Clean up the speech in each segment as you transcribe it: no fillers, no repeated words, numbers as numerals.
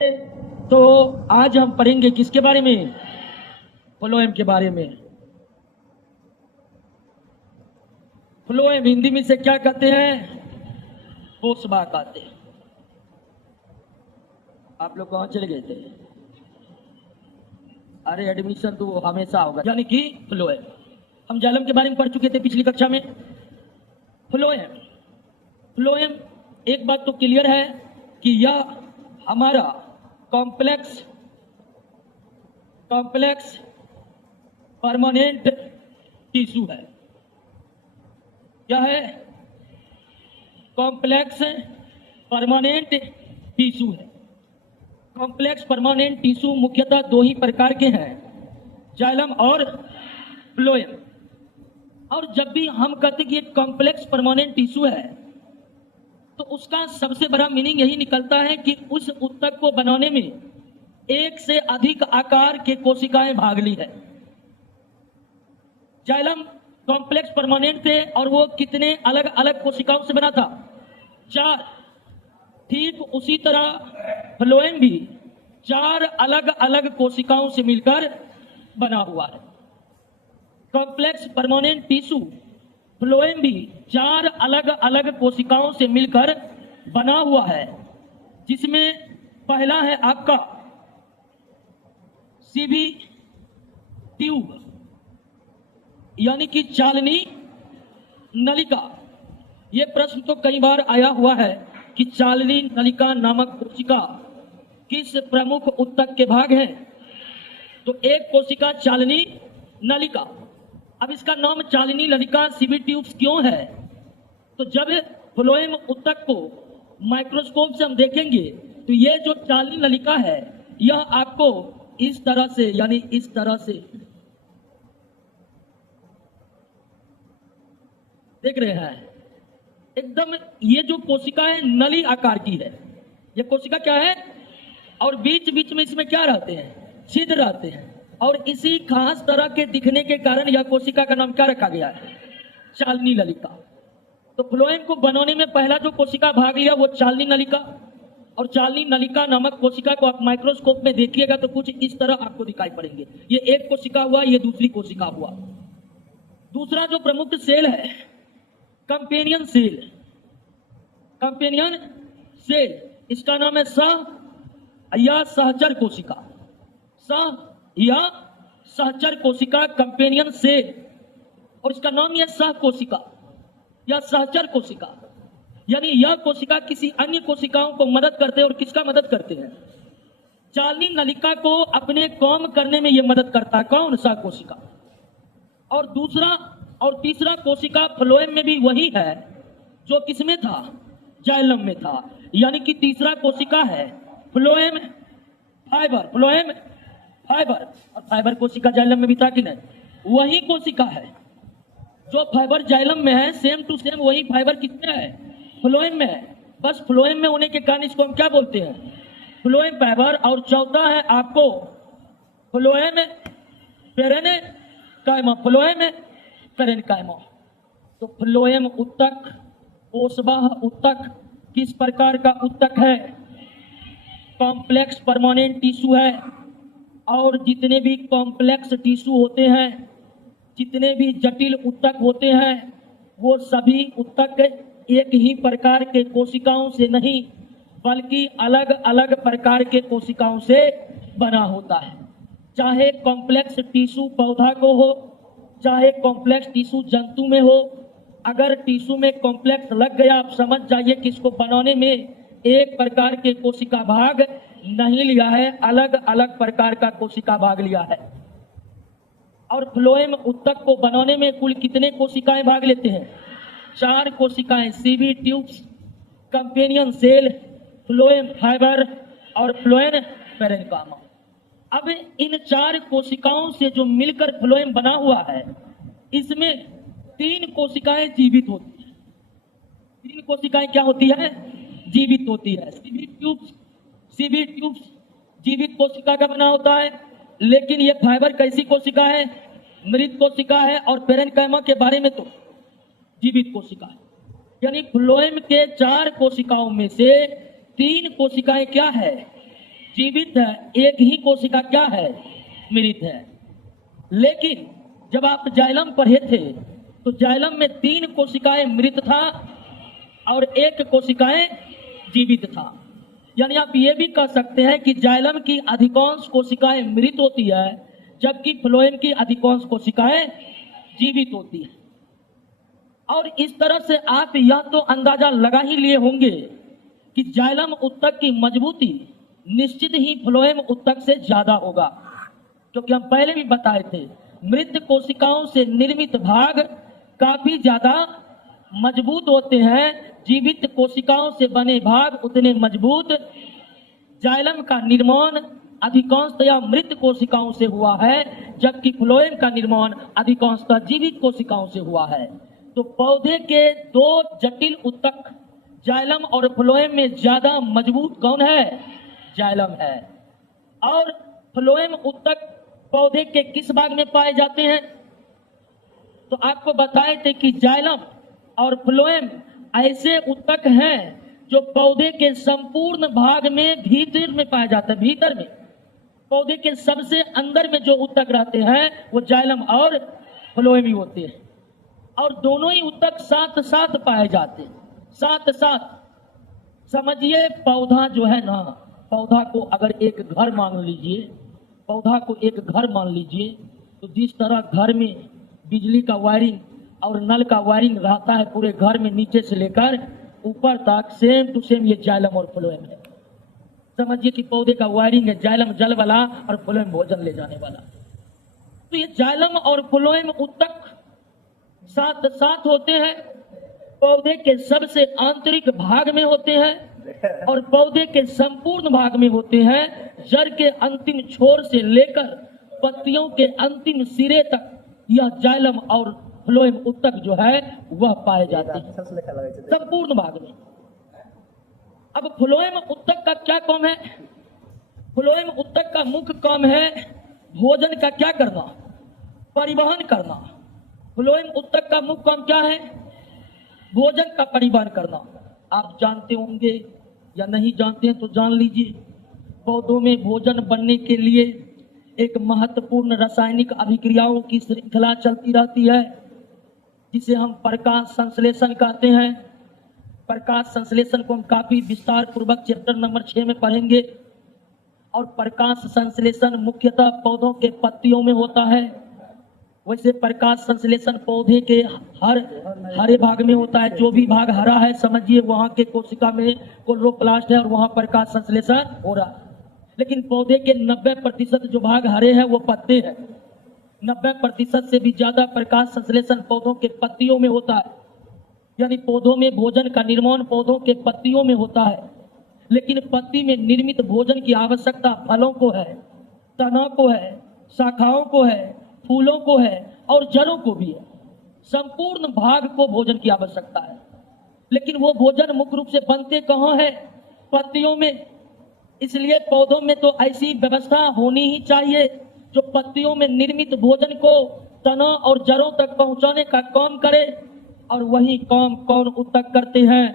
तो आज हम पढ़ेंगे किसके बारे में? फ्लोएम के बारे में। फ्लोएम हिंदी में से क्या कहते हैं? पोषबा कहते हैं। आप लोग कहाँ चले गए थे? अरे एडमिशन तो हमेशा होगा, यानी कि फ्लोएम। हम जाइलम के बारे में पढ़ चुके थे पिछली कक्षा में। फ्लोएम फ्लोएम एक बात तो क्लियर है कि यह हमारा कॉम्प्लेक्स परमानेंट टिश्यू है। क्या है? कॉम्प्लेक्स परमानेंट टिश्यू है। कॉम्प्लेक्स परमानेंट टिश्यू मुख्यतः दो ही प्रकार के हैं, जाइलम और फ्लोएम। और जब भी हम कहते कि एक कॉम्प्लेक्स परमानेंट टिश्यू है तो उसका सबसे बड़ा मीनिंग यही निकलता है कि उस ऊतक को बनाने में एक से अधिक आकार के कोशिकाएं भाग ली है। जाइलम कॉम्प्लेक्स परमानेंट थे और वो कितने अलग अलग कोशिकाओं से बना था? 4। ठीक उसी तरह फ्लोएम भी 4 अलग अलग कोशिकाओं से मिलकर बना हुआ है। कॉम्प्लेक्स परमानेंट टिश्यू फ्लोएम भी 4 अलग अलग कोशिकाओं से मिलकर बना हुआ है, जिसमें पहला है आपका सीवी ट्यूब, यानी कि चालनी नलिका। यह प्रश्न तो कई बार आया हुआ है कि चालनी नलिका नामक कोशिका किस प्रमुख ऊतक के भाग है? तो एक कोशिका चालनी नलिका। अब इसका नाम चालनी नलिका सीवी ट्यूब्स क्यों है? तो जब फ्लोएम ऊतक को माइक्रोस्कोप से हम देखेंगे तो यह जो चालनी नलिका है यह आपको इस तरह से, यानी इस तरह से देख रहे हैं। एकदम ये जो कोशिका है नली आकार की है। ये कोशिका क्या है? और बीच बीच में इसमें क्या रहते हैं? छिद्र रहते हैं। और इसी खास तरह के दिखने के कारण यह कोशिका का नाम क्या रखा गया है? चालनी नलिका। तो फ्लोएम को बनाने में पहला जो कोशिका भाग लिया वो चालनी नलिका। और चालनी नलिका नामक कोशिका को आप माइक्रोस्कोप में देखिएगा तो कुछ इस तरह आपको दिखाई पड़ेंगे। ये एक कोशिका हुआ, ये दूसरी कोशिका हुआ। दूसरा जो प्रमुख सेल है कंपेनियन सेल। कंपेनियन सेल, इसका नाम है सह या सहचर कोशिका। सह या सहचर कोशिका कंपेनियन सेल, और इसका नाम यह सह कोशिका या सहचर कोशिका, यानी यह कोशिका किसी अन्य कोशिकाओं को मदद करते हैं। और किसका मदद करते हैं? चालनी नलिका को अपने काम करने में यह मदद करता है। कौन सा कोशिका? और दूसरा और तीसरा कोशिका फ्लोएम में भी वही है जो किसमें था? जाइलम में था। यानी कि तीसरा कोशिका है फ्लोएम फाइबर। फ्लोएम फाइबर, और फाइबर कोशिका जाइलम में भी था कि नहीं? वही कोशिका है जो फाइबर जाइलम में है, सेम टू सेम वही फाइबर किसमें है? फ्लोएम में है। बस फ्लोएम में होने के कारण इसको हम क्या बोलते हैं? Phloem fibre. और चौथा है आपको फ्लोएम पेरेनकाइमा। Phloem parenchyma. तो फ्लोएम ऊतक, पोषबा ऊतक किस प्रकार का ऊतक है? कॉम्प्लेक्स परमानेंट टिश्यू है। और जितने भी कॉम्प्लेक्स टिश्यू होते हैं, जितने भी जटिल ऊतक होते हैं, वो सभी ऊतक एक ही प्रकार के कोशिकाओं से नहीं बल्कि अलग अलग प्रकार के कोशिकाओं से बना होता है। चाहे कॉम्प्लेक्स टिश्यू पौधा को हो, चाहे कॉम्प्लेक्स टिश्यू जंतु में हो, अगर टिश्यू में कॉम्प्लेक्स लग गया, आप समझ जाइए कि इसको बनाने में एक प्रकार के कोशिका भाग नहीं लिया है, अलग अलग प्रकार का कोशिका भाग लिया है। और फ्लोएम ऊतक को बनाने में कुल कितने कोशिकाएं भाग लेते हैं? 4 कोशिकाएं। Sieve tubes, companion cell, phloem fibre और फ्लोएम पेरेनकाइमा। अब इन 4 कोशिकाओं से जो मिलकर फ्लोएम बना हुआ है, इसमें 3 कोशिकाएं जीवित होती है। 3 कोशिकाएं क्या होती है? जीवित होती है। सीवी ट्यूब्स जीवित कोशिका का बना होता है, लेकिन यह फाइबर कैसी कोशिका है? मृत कोशिका है। और पेरेनकाइमा के बारे में तो जीवित कोशिका है। यानी फ्लोएम के 4 कोशिकाओं में से 3 कोशिकाएं क्या है? जीवित है, एक ही कोशिका क्या है, मृत है। लेकिन जब आप जाइलम पढ़े थे तो जाइलम में 3 कोशिकाएं मृत था और 1 कोशिकाएं जीवित था। यानी आप ये भी कह सकते हैं कि जाइलम की अधिकांश कोशिकाएं मृत होती है, जबकि फ्लोएम की अधिकांश कोशिकाएं जीवित होती है। और इस तरह से आप यह तो अंदाजा लगा ही लिए होंगे कि जाइलम उत्तक की मजबूती निश्चित ही फ्लोएम उत्तक से ज्यादा होगा, क्योंकि हम पहले भी बताए थे मृत कोशिकाओं से निर्मित भाग काफी ज्यादा मजबूत होते हैं, जीवित कोशिकाओं से बने भाग उतने मजबूत। जाइलम का निर्माण अधिकांशतया मृत कोशिकाओं से हुआ है, जबकि फ्लोएम का निर्माण अधिकांशतः जीवित कोशिकाओं से हुआ है। तो पौधे के 2 जटिल उत्तक जाइलम और फ्लोएम में ज्यादा मजबूत कौन है, जाइलम है। और फ्लोएम उत्तक पौधे के किस भाग में पाए जाते हैं, तो आपको बताए थे कि जाइलम और फ्लोएम ऐसे उत्तक हैं जो पौधे के संपूर्ण भाग में भीतर में पाया जाता है। भीतर में पौधे के सबसे अंदर में जो उत्तक रहते हैं वो जाइलम और फ्लोएम ही होते हैं। और दोनों ही उत्तक साथ साथ पाए जाते हैं, साथ साथ। समझिए पौधा जो है ना, पौधा को अगर एक घर मान लीजिए, पौधा को एक घर मान लीजिए, तो जिस तरह घर में बिजली का वायरिंग और नल का वायरिंग रहता है पूरे घर में नीचे से लेकर ऊपर तक, सेम टू सेम ये जाइलम और फ्लोएम है। समझिए कि पौधे का वायरिंग है, जाइलम जल वाला और फ्लोएम भोजन ले जाने वाला। तो ये जाइलम और फ्लोएम उत्तक साथ साथ होते हैं, पौधे के सबसे आंतरिक भाग में होते हैं और पौधे के संपूर्ण भाग में होते हैं। जड़ के अंतिम छोर से लेकर पत्तियों के अंतिम सिरे तक यह जाइलम और फ्लोएम उत्तक जो है वह पाए जाते हैं संपूर्ण भाग में। अब फ्लोएम उत्तक का क्या काम है? फ्लोएम उत्तक का मुख्य काम है भोजन का क्या करना, परिवहन करना। फ्लोएम उत्तक का मुख्य काम क्या है? भोजन का परिवहन करना। आप जानते होंगे या नहीं जानते हैं तो जान लीजिए, पौधों में भोजन बनने के लिए एक महत्वपूर्ण रासायनिक अभिक्रियाओं की श्रृंखला चलती रहती है, जिसे हम प्रकाश संश्लेषण कहते हैं। प्रकाश संश्लेषण को हम काफी विस्तार पूर्वक चैप्टर नंबर 6 में पढ़ेंगे। और प्रकाश संश्लेषण मुख्यतः पौधों के पत्तियों में होता है। वैसे प्रकाश संश्लेषण पौधे के हरे भाग में होता है। जो भी भाग हरा है समझिए वहां के कोशिका में क्लोरोप्लास्ट है और वहां प्रकाश संश्लेषण हो रहा है। लेकिन पौधे के 90% जो भाग हरे हैं वो पत्ते हैं। 90% से भी ज्यादा प्रकाश संश्लेषण पौधों के पत्तियों में होता है। यानी पौधों में भोजन का निर्माण पौधों के पत्तियों में होता है। लेकिन पत्ती में निर्मित भोजन की आवश्यकता फलों को है, तना को है, शाखाओं को है, फूलों को है और जड़ों को भी है। संपूर्ण भाग को भोजन की आवश्यकता है। लेकिन वो भोजन मुख्य रूप से बनते कहाँ है? पत्तियों में। इसलिए पौधों में तो ऐसी व्यवस्था होनी ही चाहिए जो पत्तियों में निर्मित भोजन को तना और जड़ों तक पहुंचाने का काम करे। और वही काम कौन उत्तक करते हैं?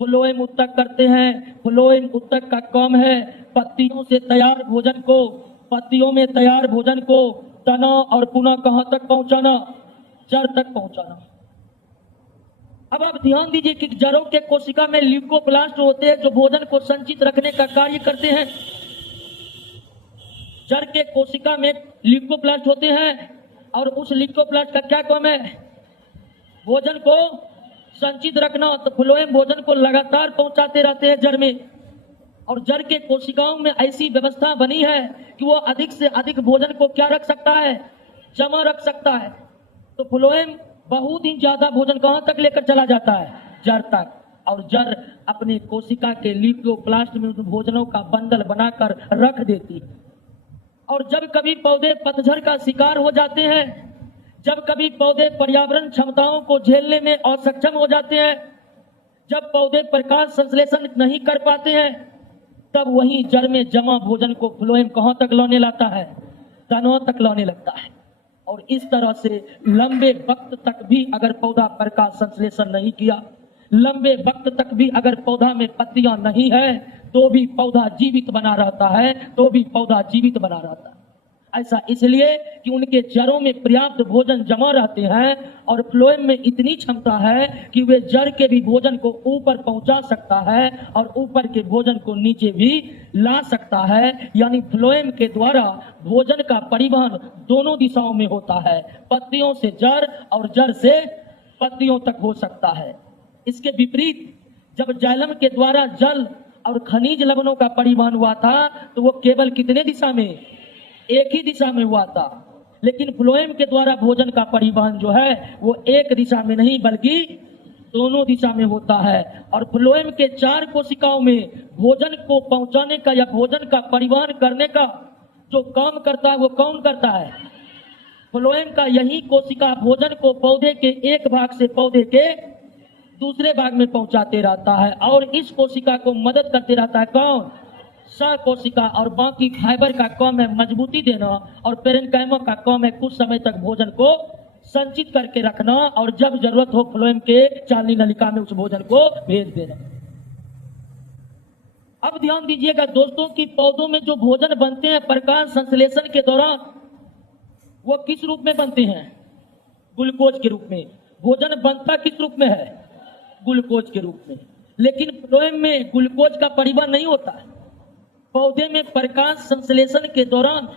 फ्लोएम उत्तक करते हैं। फ्लोएम उत्तक का काम है पत्तियों से तैयार भोजन को, पत्तियों में तैयार भोजन को तना और पुनः कहां तक पहुंचाना? जड़ तक पहुंचाना। अब आप ध्यान दीजिए कि जड़ों के कोशिका में ल्यूकोप्लास्ट होते हैं जो भोजन को संचित रखने का कार्य करते हैं। जड़ के कोशिका में ल्यूकोप्लास्ट होते हैं और उस ल्यूकोप्लास्ट का क्या काम है? भोजन को संचित रखना। तो फ्लोएम भोजन को लगातार पहुंचाते रहते हैं जड़ में। और जड़ के कोशिकाओं में ऐसी व्यवस्था बनी है कि वो अधिक से अधिक भोजन को क्या रख सकता है? जमा रख सकता है। तो फ्लोएम बहुत ही ज्यादा भोजन कहां तक लेकर चला जाता है? जड़ तक। और जड़ अपने कोशिका के ल्यूकोप्लास्ट में उन भोजनों का बंडल बनाकर रख देती है। और जब कभी पौधे पतझड़ का शिकार हो जाते हैं, जब कभी पौधे पर्यावरण क्षमताओं को झेलने में असक्षम हो जाते हैं, जब पौधे प्रकाश संश्लेषण नहीं कर पाते हैं, तब वही जड़ में जमा भोजन को फ्लोएम कहां तक लाने लाता है? तनों तक लाने लगता है। और इस तरह से लंबे वक्त तक भी अगर पौधा प्रकाश संश्लेषण नहीं किया, लंबे वक्त तक भी अगर पौधा में पत्तियां नहीं है तो भी पौधा जीवित बना रहता है, तो भी पौधा जीवित बना रहता है। ऐसा इसलिए कि उनके जड़ों में पर्याप्त भोजन जमा रहते हैं और फ्लोएम में इतनी क्षमता है कि वे जड़ के भी भोजन को ऊपर पहुंचा सकता है और ऊपर के भोजन को नीचे भी ला सकता है। यानी फ्लोएम के द्वारा भोजन का परिवहन दोनों दिशाओं में होता है, पत्तियों से जड़ और जड़ से पत्तियों तक हो सकता है। इसके विपरीत जब जाइलम के द्वारा जल और खनिज लवणों का परिवहन हुआ था तो वो केवल कितने दिशा में, एक ही दिशा में हुआ था। लेकिन फ्लोएम के द्वारा भोजन का परिवहन जो है वो एक दिशा में नहीं बल्कि दोनों दिशा में होता है। और फ्लोएम के 4 कोशिकाओं में भोजन को पहुंचाने का या भोजन का परिवहन करने का जो काम करता है वो कौन करता है? फ्लोएम का यही कोशिका भोजन को पौधे के एक भाग से पौधे के दूसरे भाग में पहुंचाते रहता है और इस कोशिका को मदद करते रहता है कौन? सह कोशिका। और बाकी फाइबर का काम है मजबूती देना और पेरेन्काइमा का काम है कुछ समय तक भोजन को संचित करके रखना और जब जरूरत हो फ्लोएम के चालनी नलिका में उस भोजन को भेज देना। अब ध्यान दीजिएगा दोस्तों कि पौधों में जो भोजन बनते हैं प्रकाश संश्लेषण के दौरान वो किस रूप में बनते हैं? ग्लूकोज के रूप में। भोजन बनता किस रूप में है? ग्लूकोज के रूप में। लेकिन फ्लोएम में ग्लूकोज का परिवहन नहीं होता है। पौधे में प्रकाश संश्लेषण के दौरान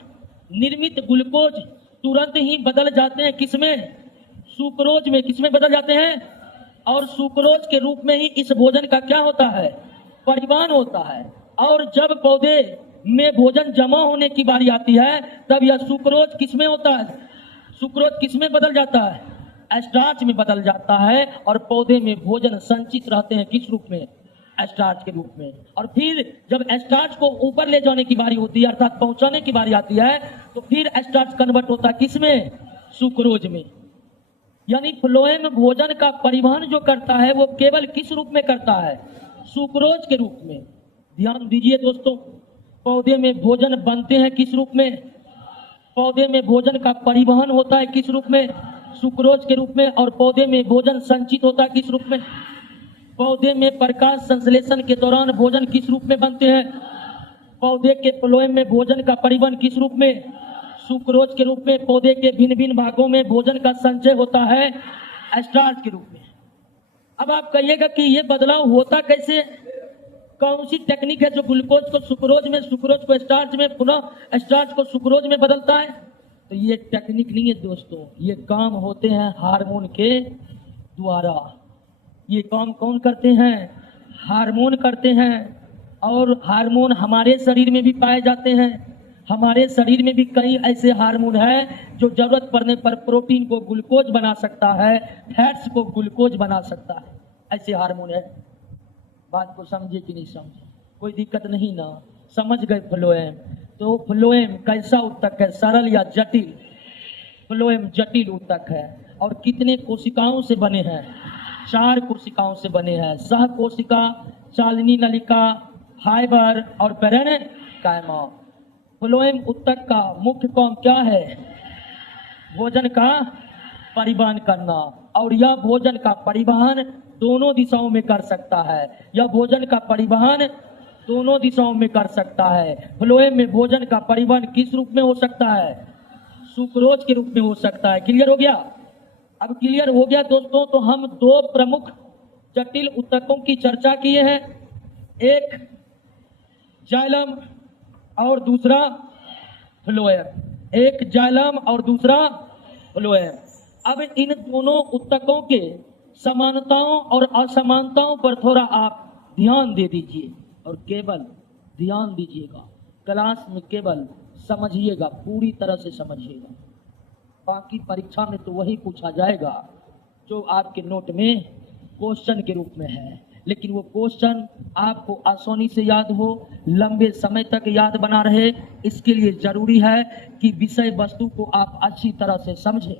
निर्मित ग्लूकोज तुरंत ही बदल जाते हैं किसमें? सुक्रोज में। किसमें बदल जाते हैं? और सुक्रोज के रूप में ही इस भोजन का क्या होता है? परिवहन होता है। और जब पौधे में भोजन जमा होने की बारी आती है तब यह सुक्रोज किसमें होता है? सुक्रोज किसमें बदल जाता है? स्टार्च में बदल जाता है और पौधे में भोजन संचित रहते हैं किस रूप में? स्टार्च के रूप में। और फिर जब स्टार्च को ऊपर ले जाने की बारी होती है अर्थात पहुंचाने की बारी आती है तो फिर स्टार्च कन्वर्ट होता है किसमें? सुक्रोज में। यानी फ्लोएम भोजन का परिवहन जो करता है वो केवल किस रूप में करता है? सुक्रोज के रूप में। ध्यान दीजिए दोस्तों, पौधे में भोजन बनते हैं किस रूप में? पौधे में भोजन का परिवहन होता है किस रूप में? सुक्रोज के रूप में। और पौधे में भोजन संचित होता है किस रूप में? पौधे में प्रकाश संश्लेषण के दौरान भोजन किस रूप में बनते हैं? पौधे के फ्लोएम में भोजन का परिवहन किस रूप में? सुक्रोज के रूप में। पौधे के भिन्न भिन्न भागों में भोजन का संचय होता है स्टार्च के रूप में। अब आप कहिएगा कि ये बदलाव होता कैसे? कौन सी टेक्निक है जो ग्लूकोज को सुक्रोज में, सुक्रोज को स्टार्च में, पुनः स्टार्च को सुक्रोज में बदलता है? तो ये टेक्निक नहीं है दोस्तों, ये काम होते हैं हार्मोन के द्वारा। ये काम कौन करते हैं? हार्मोन करते हैं। और हार्मोन हमारे शरीर में भी पाए जाते हैं। हमारे शरीर में भी कई ऐसे हार्मोन हैं जो जरूरत पड़ने पर प्रोटीन को ग्लूकोज बना सकता है, फैट्स को ग्लूकोज बना सकता है। ऐसे हार्मोन है। बात को समझे कि नहीं समझे? कोई दिक्कत नहीं ना? समझ गए फ्लोएम? तो फ्लोएम कैसा ऊतक है? सरल या जटिल? फ्लोएम जटिल ऊतक है। और कितने कोशिकाओं से बने हैं? 4 कोशिकाओं से बने हैं। सह कोशिका, चालनी नलिका, फाइबर और पेरेन्काइमा। फ्लोएम ऊतक का मुख्य काम क्या है? भोजन का परिवहन करना। और यह भोजन का परिवहन दोनों दिशाओं में कर सकता है। यह भोजन का परिवहन दोनों दिशाओं में कर सकता है। फ्लोएम में भोजन का परिवहन किस रूप में हो सकता है? सुक्रोज के रूप में हो सकता है। क्लियर हो गया? अब क्लियर हो गया दोस्तों, तो हम 2 प्रमुख जटिल ऊतकों की चर्चा किए हैं, एक जाइलम और दूसरा फ्लोएम। एक जाइलम और दूसरा फ्लोएम। अब इन दोनों ऊतकों के समानताओं और असमानताओं पर थोड़ा आप ध्यान दे दीजिए और केवल ध्यान दीजिएगा। क्लास में केवल समझिएगा, पूरी तरह से समझिएगा। बाकी परीक्षा में तो वही पूछा जाएगा जो आपके नोट में क्वेश्चन के रूप में है। लेकिन वो क्वेश्चन आपको आसानी से याद हो, लंबे समय तक याद बना रहे, इसके लिए जरूरी है कि विषय वस्तु को आप अच्छी तरह से समझें।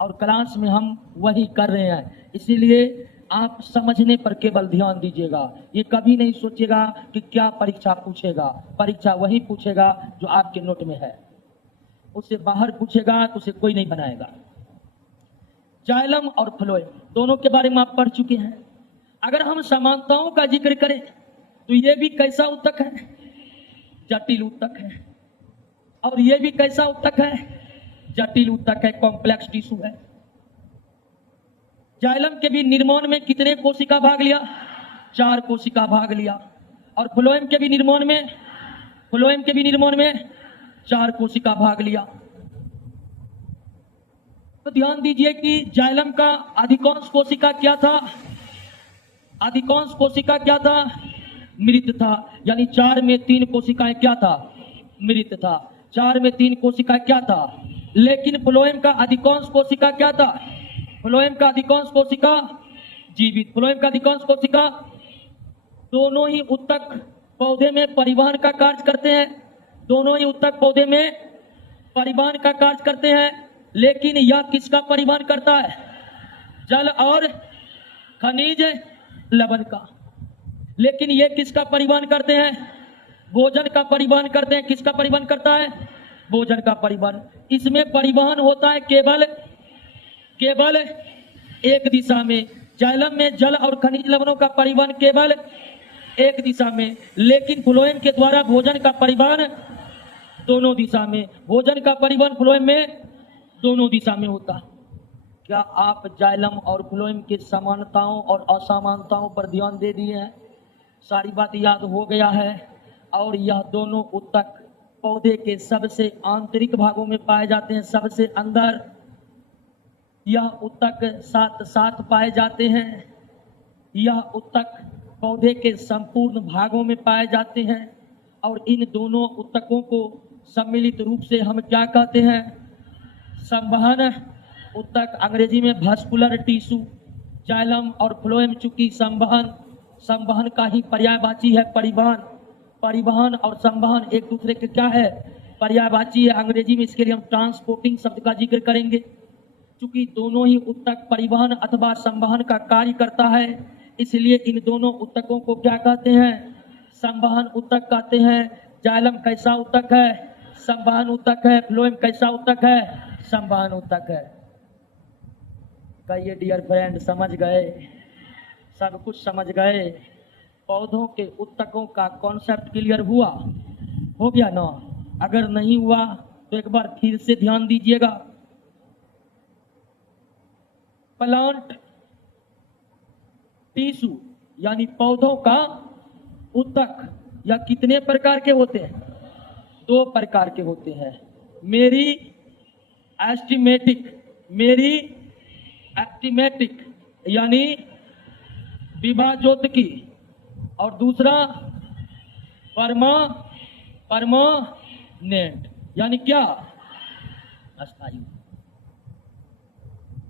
और क्लास में हम वही कर रहे हैं, इसीलिए आप समझने पर केवल ध्यान दीजिएगा। ये कभी नहीं सोचिएगा कि क्या परीक्षा पूछेगा। परीक्षा वही पूछेगा जो आपके नोट में है, उससे बाहर पूछेगा तो उसे कोई नहीं बनाएगा। जाइलम और फ्लोएम दोनों के बारे में आप पढ़ चुके हैं। अगर हम समानताओं का जिक्र करें तो ये भी कैसा ऊतक है? जटिल ऊतक है। और ये भी कैसा ऊतक है? जटिल ऊतक है, कॉम्प्लेक्स टिश्यू है। जाइलम के भी निर्माण में कितने कोशिका भाग लिया? 4 कोशिका भाग लिया। और फ्लोएम के भी निर्माण में 4 कोशिका भाग लिया। तो ध्यान दीजिए कि जाइलम का अधिकांश कोशिका क्या था? अधिकांश कोशिका क्या था? मृत था। यानी 4 में 3 कोशिकाएं क्या था? मृत था। 4 में 3 कोशिका क्या था? लेकिन फ्लोएम का अधिकांश कोशिका क्या था? फ्लोएम का अधिकांश कोशिका जीवित। फ्लोएम का अधिकांश कोशिका दोनों ही ऊतक पौधे में परिवहन का कार्य करते हैं। दोनों ही ऊतक पौधे में परिवहन का कार्य करते हैं। लेकिन यह किसका परिवहन करता है? जल और खनिज लवण का। लेकिन ये किसका परिवहन करते हैं? भोजन का परिवहन करते हैं। किसका परिवहन करता है? भोजन का परिवहन। इसमें परिवहन होता है केवल एक दिशा में। जाइलम में जल और खनिज लवणों का परिवहन केवल एक दिशा में, लेकिन फ्लोएम के द्वारा भोजन का परिवहन दोनों दिशा में। भोजन का परिवहन फ्लोएम में दोनों दिशा में होता। क्या आप जाइलम और फ्लोएम की समानताओं और असमानताओं पर ध्यान दे दिए हैं? सारी बात याद हो गया है। और यह दोनों ऊतक पौधे के सबसे आंतरिक भागों में पाए जाते हैं, सबसे अंदर। यह ऊतक साथ साथ पाए जाते हैं। यह ऊतक पौधे के संपूर्ण भागों में पाए जाते हैं। और इन दोनों ऊतकों को सम्मिलित रूप से हम क्या कहते हैं? संवहन ऊतक, अंग्रेजी में वैस्कुलर टिश्यू। जाइलम और फ्लोएम चूंकि संवहन का ही पर्यायवाची है, परिवहन और संवहन एक दूसरे के क्या है? पर्यायवाची है। अंग्रेजी में इसके लिए हम ट्रांसपोर्टिंग शब्द का जिक्र करेंगे। चूंकि दोनों ही ऊतक परिवहन अथवा संवहन का कार्य करता है, इसलिए इन दोनों ऊतकों को क्या कहते हैं? संवहन ऊतक कहते हैं। जाइलम कैसा ऊतक है? संवहन ऊतक है। फ्लोएम कैसा ऊतक है? संवहन ऊतक है। कहिए डियर फ्रेंड, समझ गए? सब कुछ समझ गए? पौधों के ऊतकों का कॉन्सेप्ट क्लियर हुआ? हो गया ना? अगर नहीं हुआ तो एक बार फिर से ध्यान दीजिएगा। प्लांट टिश्यू यानी पौधों का ऊतक या कितने प्रकार के होते हैं? 2 प्रकार के होते हैं। मेरी एस्टिमेटिक यानी विभाजोत्की, और दूसरा परमानेंट यानी क्या? अस्थायी।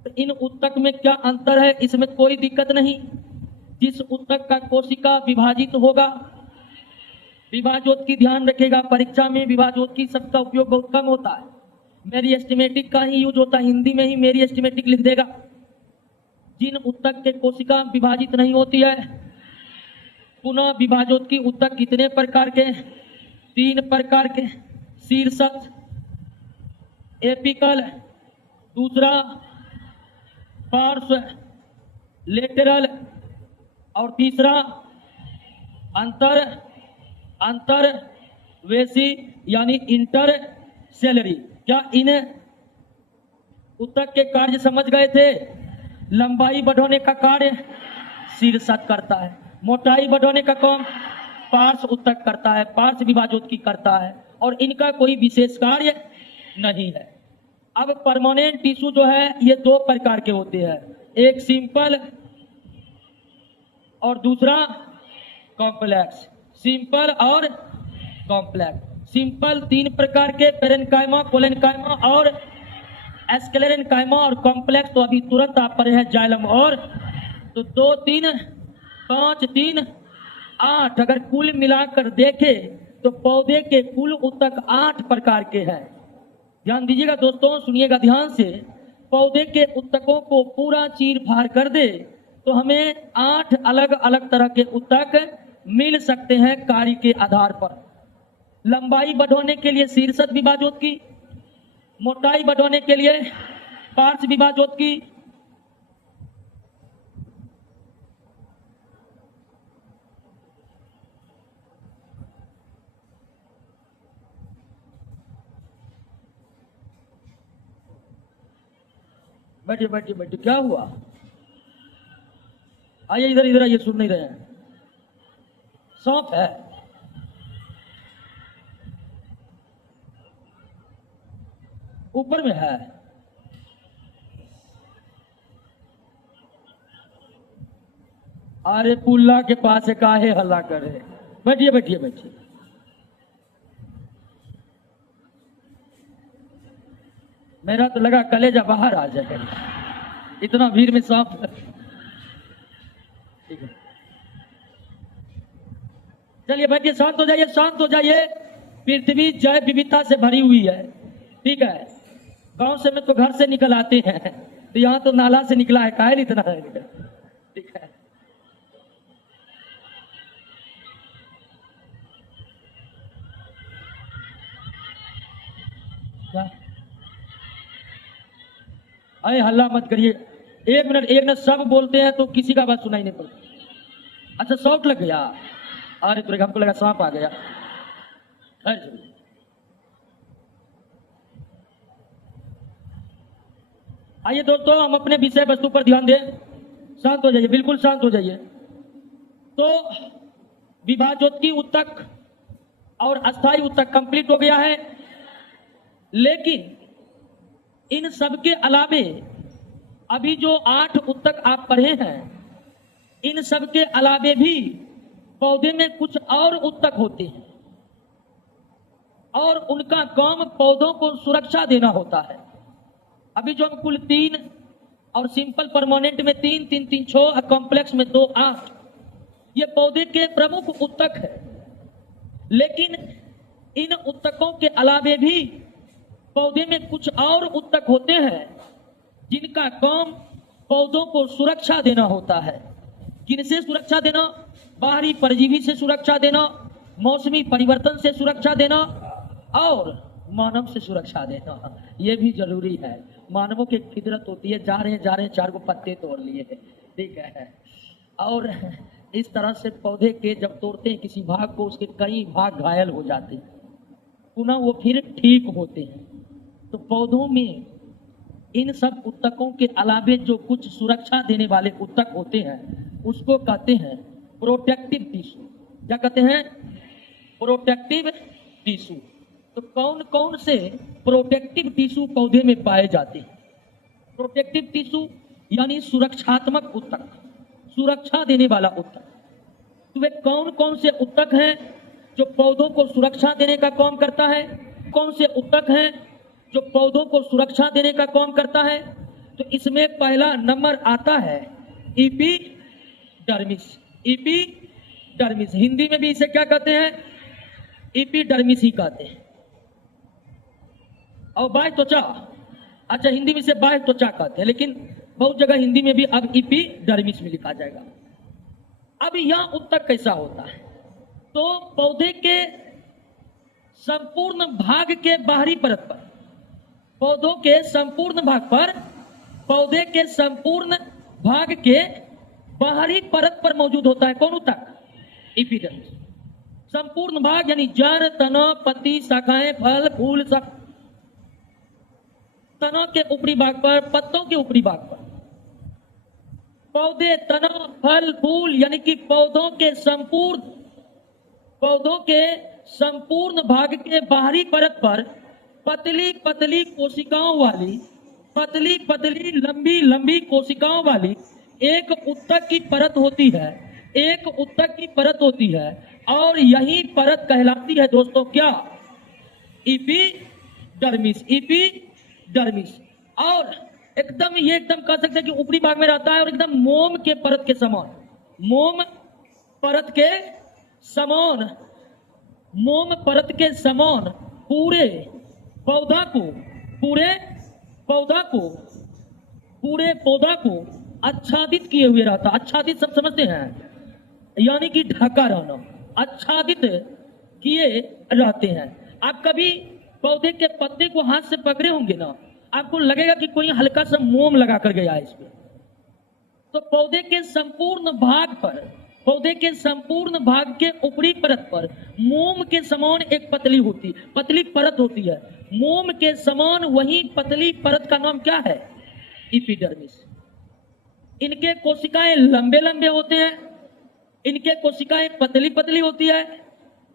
तो इन ऊतक में क्या अंतर है? इसमें कोई दिक्कत नहीं। जिस ऊतक का कोशिका विभाजित होगा, विभाजोत्की ध्यान रखेगा, परीक्षा में विभाजोत्की शब्द का उपयोग बहुत कम होता है। मेरी एस्टिमेटिक का ही यूज होता है। हिंदी में ही मेरी एस्टिमेटिक लिख देगा। जिन ऊतक के कोशिका विभाजित नहीं होती है, पुनः विभाजोत्की ऊतक कितने प्रकार के? 3 प्रकार के। शीर्षक एपिकल, दूसरा पार्श्व लेटरल, और तीसरा अंतरवेशी यानी इंटरसेलरी। क्या इन ऊतक के कार्य समझ गए थे? लंबाई बढ़ाने का कार्य शीर्षक करता है। मोटाई बढ़ाने का काम पार्श्व ऊतक करता है, पार्श्व विभाजोत्की करता है। और इनका कोई विशेष कार्य नहीं है। अब परमानेंट टिश्यू जो है ये 2 प्रकार के होते हैं। एक सिंपल और दूसरा कॉम्प्लेक्स। सिंपल और कॉम्प्लेक्स। सिंपल 3 प्रकार के, पेरेन्काइमा, कोलेन्काइमा और एस्क्लेरेन्काइमा। और कॉम्प्लेक्स तो अभी तुरंत आप पढ़े हैं, जाइलम और। तो 2, 3, 5, 3, 8 अगर कुल मिलाकर देखे तो पौधे के कुल ऊतक 8 प्रकार के हैं। ध्यान दीजिएगा दोस्तों, सुनिएगा ध्यान से। पौधे के ऊतकों को पूरा चीर फाड़ कर दे तो हमें 8 अलग अलग तरह के ऊतक मिल सकते हैं कार्य के आधार पर। लंबाई बढ़ाने के लिए शीर्षक विभाजोत्की, मोटाई बढ़ाने के लिए पार्श्व विभाजोत्की, बैठिए बैठिए बैठिए, क्या हुआ? आइए इधर इधर आइए, सुन नहीं रहे हैं? सांप है? ऊपर में है? अरे पुल्ला के पास है, काहे हल्ला करे? बैठिए बैठिए बैठिए। मेरा तो लगा कलेजा बाहर आ जाएगा, इतना भीड़ में सांप। ठीक है, चलिए बैठिए, शांत हो जाइए, शांत हो जाइए। पृथ्वी जय विविधता से भरी हुई है, ठीक है। गांव से में तो घर से निकल आते हैं, तो यहाँ तो नाला से निकला है, काहे इतना है? ठीक है, क्या? अरे हल्ला मत करिए, एक मिनट एक मिनट, सब बोलते हैं तो किसी का बात सुनाई नहीं पड़ती। अच्छा शॉट लग गया? अरे तो हमको लगा सांप आ गया। अरे आइए दोस्तों, हम अपने विषय वस्तु पर ध्यान दें। शांत हो जाइए, बिल्कुल शांत हो जाइए। तो विभाज्योति उत्तक और अस्थायी उत्तक कंप्लीट हो गया है, लेकिन इन सबके अलावे अभी जो 8 उत्तक आप पढ़े हैं, इन सबके अलावे भी पौधे में कुछ और उत्तक होते हैं, और उनका काम पौधों को सुरक्षा देना होता है। अभी जो हम कुल 3 और सिंपल परमानेंट में 3 3 3 6 और कॉम्प्लेक्स में 2 8, ये पौधे के प्रमुख उत्तक है। लेकिन इन उत्तकों के अलावे भी पौधे में कुछ और उत्तक होते हैं जिनका काम पौधों को सुरक्षा देना होता है। किनसे सुरक्षा देना? बाहरी परजीवी से सुरक्षा देना, मौसमी परिवर्तन से सुरक्षा देना, और मानव से सुरक्षा देना। यह भी जरूरी है। मानवों की फितरत होती है, जा रहे हैं 4 को पत्ते तोड़ लिए, ठीक है। और इस तरह से पौधे के जब तोड़ते हैं किसी भाग को, उसके कई भाग घायल हो जाते हैं, पुनः वो फिर ठीक होते हैं। तो पौधों में इन सब उत्तकों के अलावे जो कुछ सुरक्षा देने वाले उत्तक होते हैं, उसको कहते हैं प्रोटेक्टिव टिश्यू। क्या कहते हैं? Protective tissue. तो कौन कौन से प्रोटेक्टिव टिश्यू पौधे में पाए जाते हैं? प्रोटेक्टिव टिश्यू यानी सुरक्षात्मक उत्तक, सुरक्षा देने वाला उत्तक। तो वे कौन कौन से उत्तक हैं जो पौधों को सुरक्षा देने का काम करता है? कौन से उत्तक हैं जो पौधों को सुरक्षा देने का काम करता है? तो इसमें पहला नंबर आता है एपिडर्मिस। एपिडर्मिस, हिंदी में भी इसे क्या कहते हैं? एपिडर्मिस ही कहते हैं। और बाह्य त्वचा, अच्छा हिंदी में इसे बाह्य त्वचा कहते हैं, लेकिन बहुत जगह हिंदी में भी अब एपिडर्मिस में लिखा जाएगा। अब यह उत्तक कैसा होता है? तो पौधे के संपूर्ण भाग के बाहरी परत पर, पौधों के संपूर्ण भाग पर, पौधे के संपूर्ण भाग के बाहरी परत पर मौजूद होता है कौन उत्तक? एपिडर्मिस। संपूर्ण भाग यानी जड़, तना, पत्ती, शाखाएं, फल, फूल, सब तना के ऊपरी भाग पर, पत्तों के ऊपरी भाग पर, पौधे, तना, फल, फूल यानी कि पौधों के संपूर्ण भाग के बाहरी परत पर पतली पतली कोशिकाओं वाली, पतली पतली लंबी लंबी कोशिकाओं वाली एक उत्तक की परत होती है, एक उत्तक की परत होती है। और यही परत कहलाती है दोस्तों क्या? एपिडर्मिस। एपिडर्मिस। और एकदम ये एकदम कह सकते हैं कि ऊपरी भाग में रहता है, और एकदम मोम के परत के समान, मोम परत के समान, मोम परत के समान पूरे पौधा को, पूरे पौधा को आच्छादित किए हुए रहता। आच्छादित सब समझते हैं, यानी कि ढका रहना, आच्छादित किए रहते हैं। आप कभी पौधे के पत्ते को हाथ से पकड़े होंगे ना, आपको लगेगा कि कोई हल्का सा मोम लगा कर गया है इस पे। तो पौधे के संपूर्ण भाग पर, पौधे के संपूर्ण भाग के ऊपरी परत पर मोम के समान एक पतली परत होती है। मोम के समान वही पतली परत का नाम क्या है? एपिडर्मिस। इनके कोशिकाएं लंबे लंबे होते हैं, इनके कोशिकाएं पतली पतली होती है,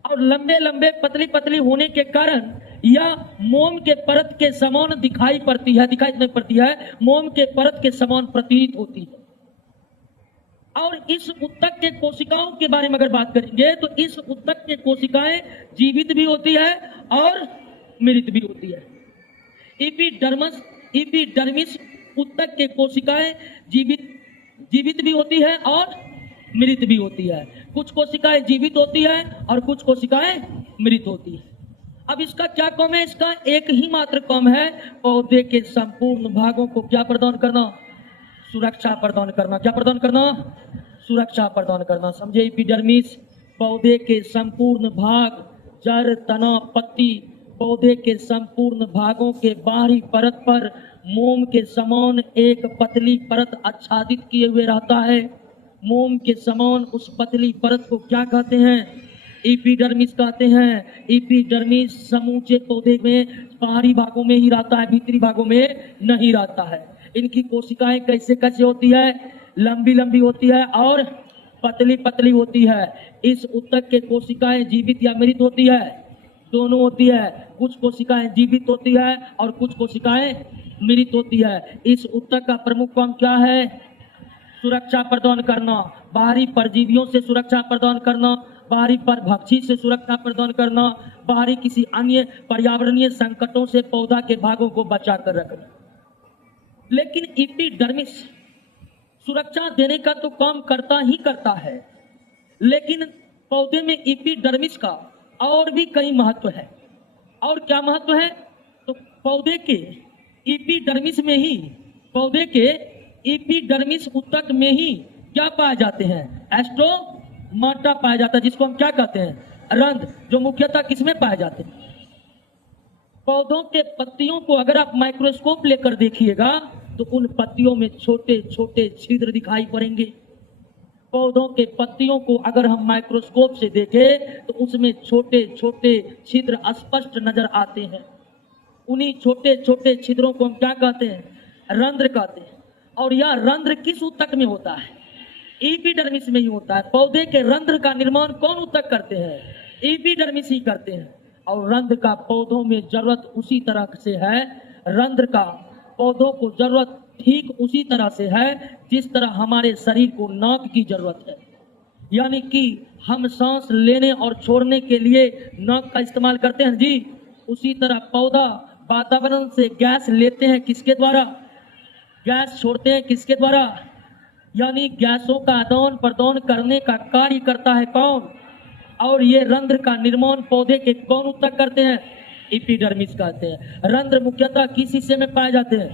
और लंबे लंबे पतली पतली होने के कारण यह मोम के परत के समान दिखाई नहीं पड़ती है, मोम के परत के समान प्रतीत होती है। और इस उत्तक के कोशिकाओं के बारे में अगर बात करेंगे तो इस उत्तक के कोशिकाएं जीवित भी होती है और मृत भी होती है। एपिडर्मिस उत्तक के कोशिकाएं जीवित भी होती है और मृत भी होती है। कुछ कोशिकाएं जीवित होती है और कुछ कोशिकाएं मृत होती है। अब इसका क्या काम है? इसका एक ही मात्र काम है, पौधे के संपूर्ण भागों को क्या प्रदान करना? सुरक्षा प्रदान करना। क्या प्रदान करना? सुरक्षा प्रदान करना। समझे? एपिडर्मिस पौधे के संपूर्ण भाग, जड़, तना, पत्ती, पौधे के संपूर्ण भागों के बाहरी परत पर मोम के समान एक पतली परत आच्छादित किए हुए रहता है। मोम के समान उस पतली परत को क्या कहते हैं? एपिडर्मिस कहते हैं। एपिडर्मिस समूचे पौधे में बाहरी भागों में ही रहता है, भीतरी भागों में नहीं रहता है। इनकी कोशिकाएं कैसे कैसे होती है? लंबी लंबी होती है और पतली पतली होती है। इस उत्तक के कोशिकाएं जीवित या मृत होती है? दोनों होती है। कुछ कोशिकाएं जीवित होती है और कुछ कोशिकाएं मृत होती है। इस उत्तक का प्रमुख काम क्या है? सुरक्षा प्रदान करना, बाहरी परजीवियों से सुरक्षा प्रदान करना, बाहरी परभक्षी से सुरक्षा प्रदान करना, बाहरी किसी अन्य पर्यावरणीय संकटों से पौधा के भागों को बचा कर रखना। लेकिन एपिडर्मिस सुरक्षा देने का तो काम करता ही करता है, लेकिन पौधे में एपिडर्मिस का और भी कई महत्व है। और क्या महत्व है? तो पौधे के एपिडर्मिस में ही, पौधे के एपिडर्मिस उत्तक में ही क्या पाए जाते हैं? एस्ट्रोमाटा पाया जाता है, जिसको हम क्या कहते हैं? रंध्र, जो मुख्यतः किसमें पाए जाते हैं? पौधों के पत्तियों को अगर आप माइक्रोस्कोप लेकर देखिएगा तो उन पत्तियों में छोटे छोटे छिद्र दिखाई पड़ेंगे। पौधों के पत्तियों को अगर हम माइक्रोस्कोप से देखें तो उसमें छोटे छोटे छिद्र स्पष्ट नजर आते हैं। उन्हीं छोटे छोटे छिद्रों को हम क्या कहते हैं? रंध्र कहते हैं। और यह रंध्र किस उत्तक में होता है? एपिडर्मिस में ही होता है। पौधे के रंध्र का निर्माण कौन उत्तक करते हैं? एपिडर्मिस ही करते हैं। और रंध्र का पौधों में जरूरत उसी तरह से है, रंध्र का पौधों को जरूरत ठीक उसी तरह से है जिस तरह हमारे शरीर को नाक की जरूरत है। यानी कि हम सांस लेने और छोड़ने के लिए नाक का इस्तेमाल करते हैं जी, उसी तरह पौधा वातावरण से गैस लेते हैं, किसके द्वारा? गैस छोड़ते हैं, किसके द्वारा? यानी गैसों का आदान प्रदान करने का कार्य करता है कौन? और ये रंध्र का निर्माण पौधे के कौन उत्तक करते हैं? एपिडर्मिस कहते हैं। रंध्र मुख्यतः किस हिस्से में पाए जाते हैं?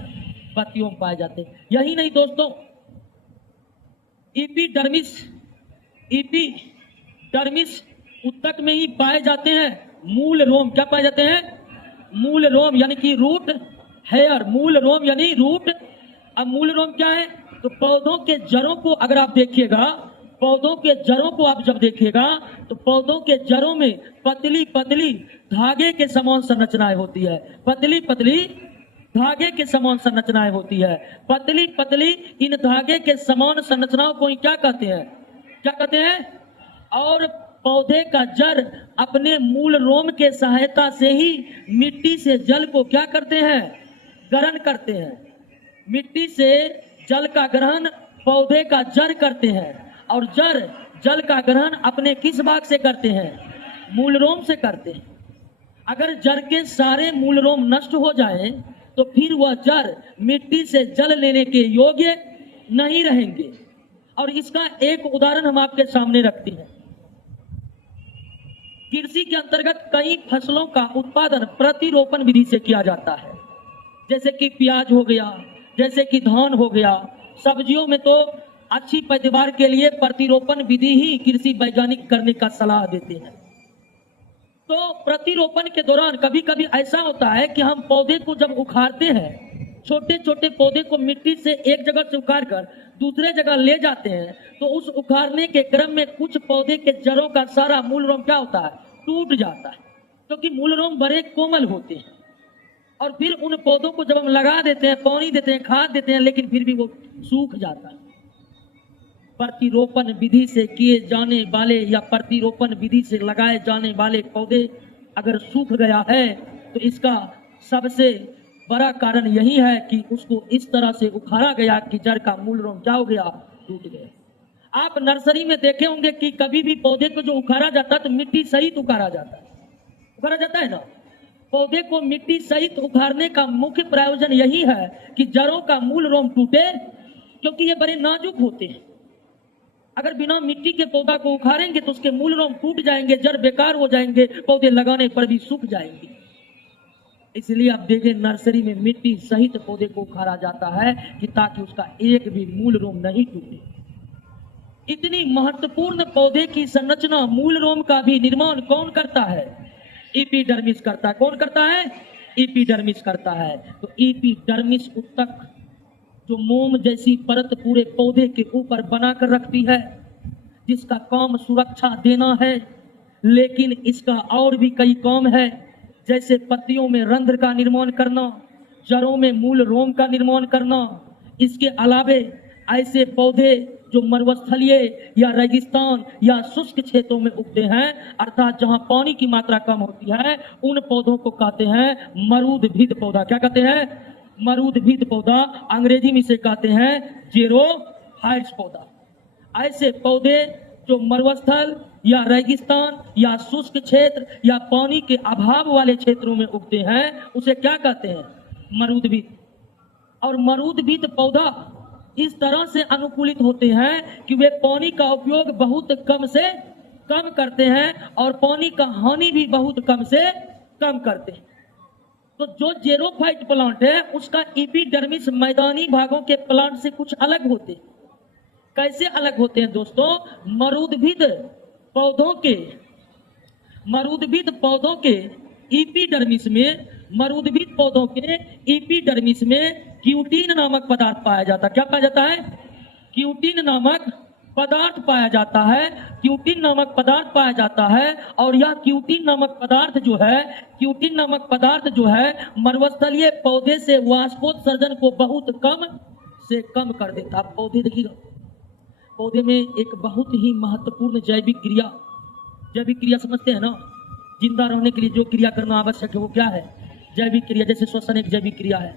पत्तियों में पाए जाते हैं। यही नहीं दोस्तों, एपिडर्मिस उत्तक में ही पाए जाते हैं मूल रोम। क्या पाए जाते हैं? मूल रोम, यानी कि रूट हेयर। मूल रोम यानी रूट। अब मूल रोम क्या है? तो पौधों के जड़ों को अगर आप देखिएगा, पौधों के जड़ों को आप जब देखिएगा तो पौधों के जड़ों में पतली पतली धागे के समान संरचनाएं होती है। पतली पतली धागे के समान संरचनाएं होती है। पतली पतली इन धागे के समान संरचनाओं को क्या कहते हैं? क्या कहते हैं? और पौधे का जड़ अपने मूल रोम के सहायता से ही मिट्टी से जल को क्या करते हैं? ग्रहण करते हैं। मिट्टी से जल का ग्रहण पौधे का जड़ करते हैं। और जड़ जल का ग्रहण अपने किस भाग से करते हैं? मूल रोम से करते हैं। अगर जड़ के सारे मूल रोम नष्ट हो जाएं तो फिर वह जड़ मिट्टी से जल लेने के योग्य नहीं रहेंगे। और इसका एक उदाहरण हम आपके सामने रखते हैं। कृषि के अंतर्गत कई फसलों का उत्पादन प्रतिरोपण विधि से किया जाता है, जैसे कि प्याज हो गया, जैसे कि धान हो गया। सब्जियों में तो अच्छी पैदावार के लिए प्रतिरोपण विधि ही कृषि वैज्ञानिक करने का सलाह देते हैं। तो प्रतिरोपण के दौरान कभी कभी ऐसा होता है कि हम पौधे को जब उखाड़ते हैं, छोटे छोटे पौधे को मिट्टी से एक जगह से उखाड़ कर दूसरे जगह ले जाते हैं, तो उस उखाड़ने के क्रम में कुछ पौधे के जड़ों का सारा मूल रोम क्या होता है? टूट जाता है, क्योंकि मूल रोम बड़े कोमल होते हैं। और फिर उन पौधों को जब हम लगा देते हैं, पानी देते हैं, खाद देते हैं, लेकिन फिर भी वो सूख जाता है। प्रतिरोपण विधि से किए जाने वाले या प्रतिरोपण विधि से लगाए जाने वाले पौधे अगर सूख गया है तो इसका सबसे बड़ा कारण यही है कि उसको इस तरह से उखाड़ा गया कि जड़ का मूल रोम क्या हो गया, टूट गया। आप नर्सरी में देखे होंगे कि कभी भी पौधे को जो उखाड़ा जाता है तो मिट्टी सहित उखाड़ा जाता है, उखाड़ा जाता है ना। पौधे को मिट्टी सहित उखाड़ने का मुख्य प्रयोजन यही है कि जड़ों का मूल रोम टूटे, क्योंकि ये बड़े नाजुक होते हैं। अगर बिना मिट्टी के पौधा को उखाड़ेंगे तो उसके मूल रोम टूट जाएंगे, जड़ बेकार हो जाएंगे, पौधे लगाने पर भी सूख जाएंगे। इसलिए आप देखें नर्सरी में मिट्टी सहित पौधे को उखाड़ा जाता है कि ताकि उसका एक भी मूल रोम नहीं टूटे। इतनी महत्वपूर्ण पौधे की संरचना मूल रोम का भी निर्माण कौन करता है? एपिडर्मिस करता है। कौन करता है? एपिडर्मिस करता है। तो एपिडर्मिस उत्तक जो मोम जैसी परत पूरे पौधे के ऊपर बनाकर रखती है, जिसका काम सुरक्षा देना है, लेकिन इसका और भी कई काम है, जैसे पत्तियों में रंध्र का निर्माण करना, जड़ों में मूल रोम का निर्माण करना। इसके अलावे ऐसे पौधे जो मरुस्थलीय या रेगिस्तान या शुष्क क्षेत्रों में उगते हैं, अर्थात जहां पानी की मात्रा कम होती है, उन पौधों को कहते हैं मरूदभिद पौधा। क्या कहते हैं? मरूदभिद पौधा। अंग्रेजी में इसे कहते हैं जेरोफाइट्स पौधा। ऐसे पौधे जो मरुस्थल या रेगिस्तान या शुष्क क्षेत्र या पानी के अभाव वाले क्षेत्रों में उगते हैं, उसे क्या कहते हैं? मरूदभिद। और मरूदभिद पौधा इस तरह से अनुकूलित होते हैं कि वे पानी का उपयोग बहुत कम से कम करते हैं और पानी का हानि भी बहुत कम से कम करते हैं। तो जो जेरोफाइट प्लांट है उसका एपिडर्मिस मैदानी भागों के प्लांट से कुछ अलग होते हैं। कैसे अलग होते हैं दोस्तों? मरूदभिद पौधों के एपिडर्मिस में, मरूदभिद पौधों के एपिडर्मिस में क्यूटीन नामक पदार्थ पाया जाता है। क्या पाया जाता है? क्यूटीन नामक पदार्थ पाया जाता है। क्यूटीन नामक पदार्थ पाया जाता है और यह क्यूटीन नामक पदार्थ जो है मरुस्थलीय पौधे से वाष्पोत्सर्जन को बहुत कम से कम कर देता है। पौधे देखिएगा, पौधे में एक बहुत ही महत्वपूर्ण जैविक क्रिया समझते हैं ना। जिंदा रहने के लिए जो क्रिया करना आवश्यक है वो क्या है? जैविक क्रिया। जैसे श्वसन एक जैविक क्रिया है,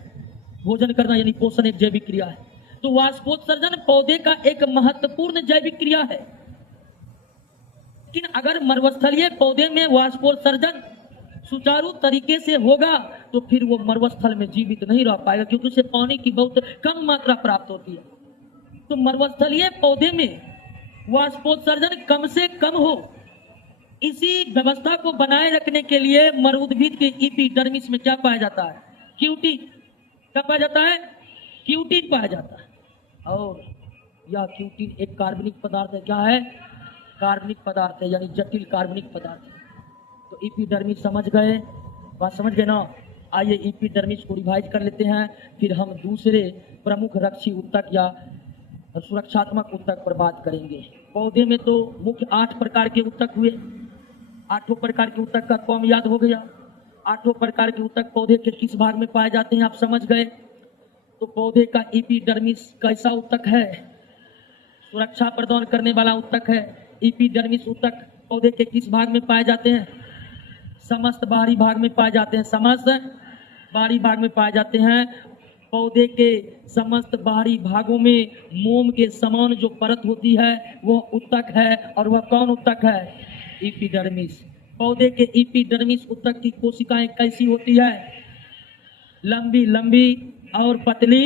भोजन करना यानी पोषण एक जैविक क्रिया है। तो वाष्पोत्सर्जन पौधे का एक महत्वपूर्ण जैविक क्रिया है। लेकिन अगर मरुस्थलीय पौधे में वाष्पोत्सर्जन सुचारू तरीके से होगा तो फिर वो मरुस्थल में जीवित नहीं रह पाएगा, क्योंकि उसे पानी की बहुत कम मात्रा प्राप्त होती है। तो मरुस्थलीय पौधे में वाष्पोत्सर्जन कम से कम हो, इसी व्यवस्था को बनाए रखने के लिए मरूदभिद के एपिडर्मिस में क्या पाया जाता है? क्यूटीन। क्या पाया जाता है? क्यूटीन पाया जाता है। और यह क्यूटीन एक कार्बनिक पदार्थ है। क्या है? कार्बनिक पदार्थ है, यानी जटिल कार्बनिक पदार्थ है। तो एपिडर्मिस समझ गए? बात समझ गए ना? आइए एपिडर्मिस को रिवाइज कर लेते हैं, फिर हम दूसरे प्रमुख रक्षी उत्तक या सुरक्षात्मक उत्तक पर बात करेंगे। पौधे में तो मुख्य 8 प्रकार के उत्तक हुए। 8 प्रकार के उत्तक का कौम याद हो गया। 8 प्रकार के उत्तक पौधे के किस भाग में पाए जाते हैं आप समझ गए। तो पौधे का एपिडर्मिस कैसा उत्तक है? सुरक्षा प्रदान करने वाला उत्तक है। एपिडर्मिस उत्तक पौधे के किस भाग में पाए जाते हैं? समस्त बाहरी भाग में पाए जाते हैं। समस्त बाहरी भाग में पाए जाते हैं। पौधे के समस्त बाहरी भागों में मोम के समान जो परत होती है वो उत्तक है, और वह कौन उत्तक है? एपिडर्मिस। पौधे के एपिडर्मिस उत्तक की कोशिकाएं कैसी होती है? लंबी लंबी और पतली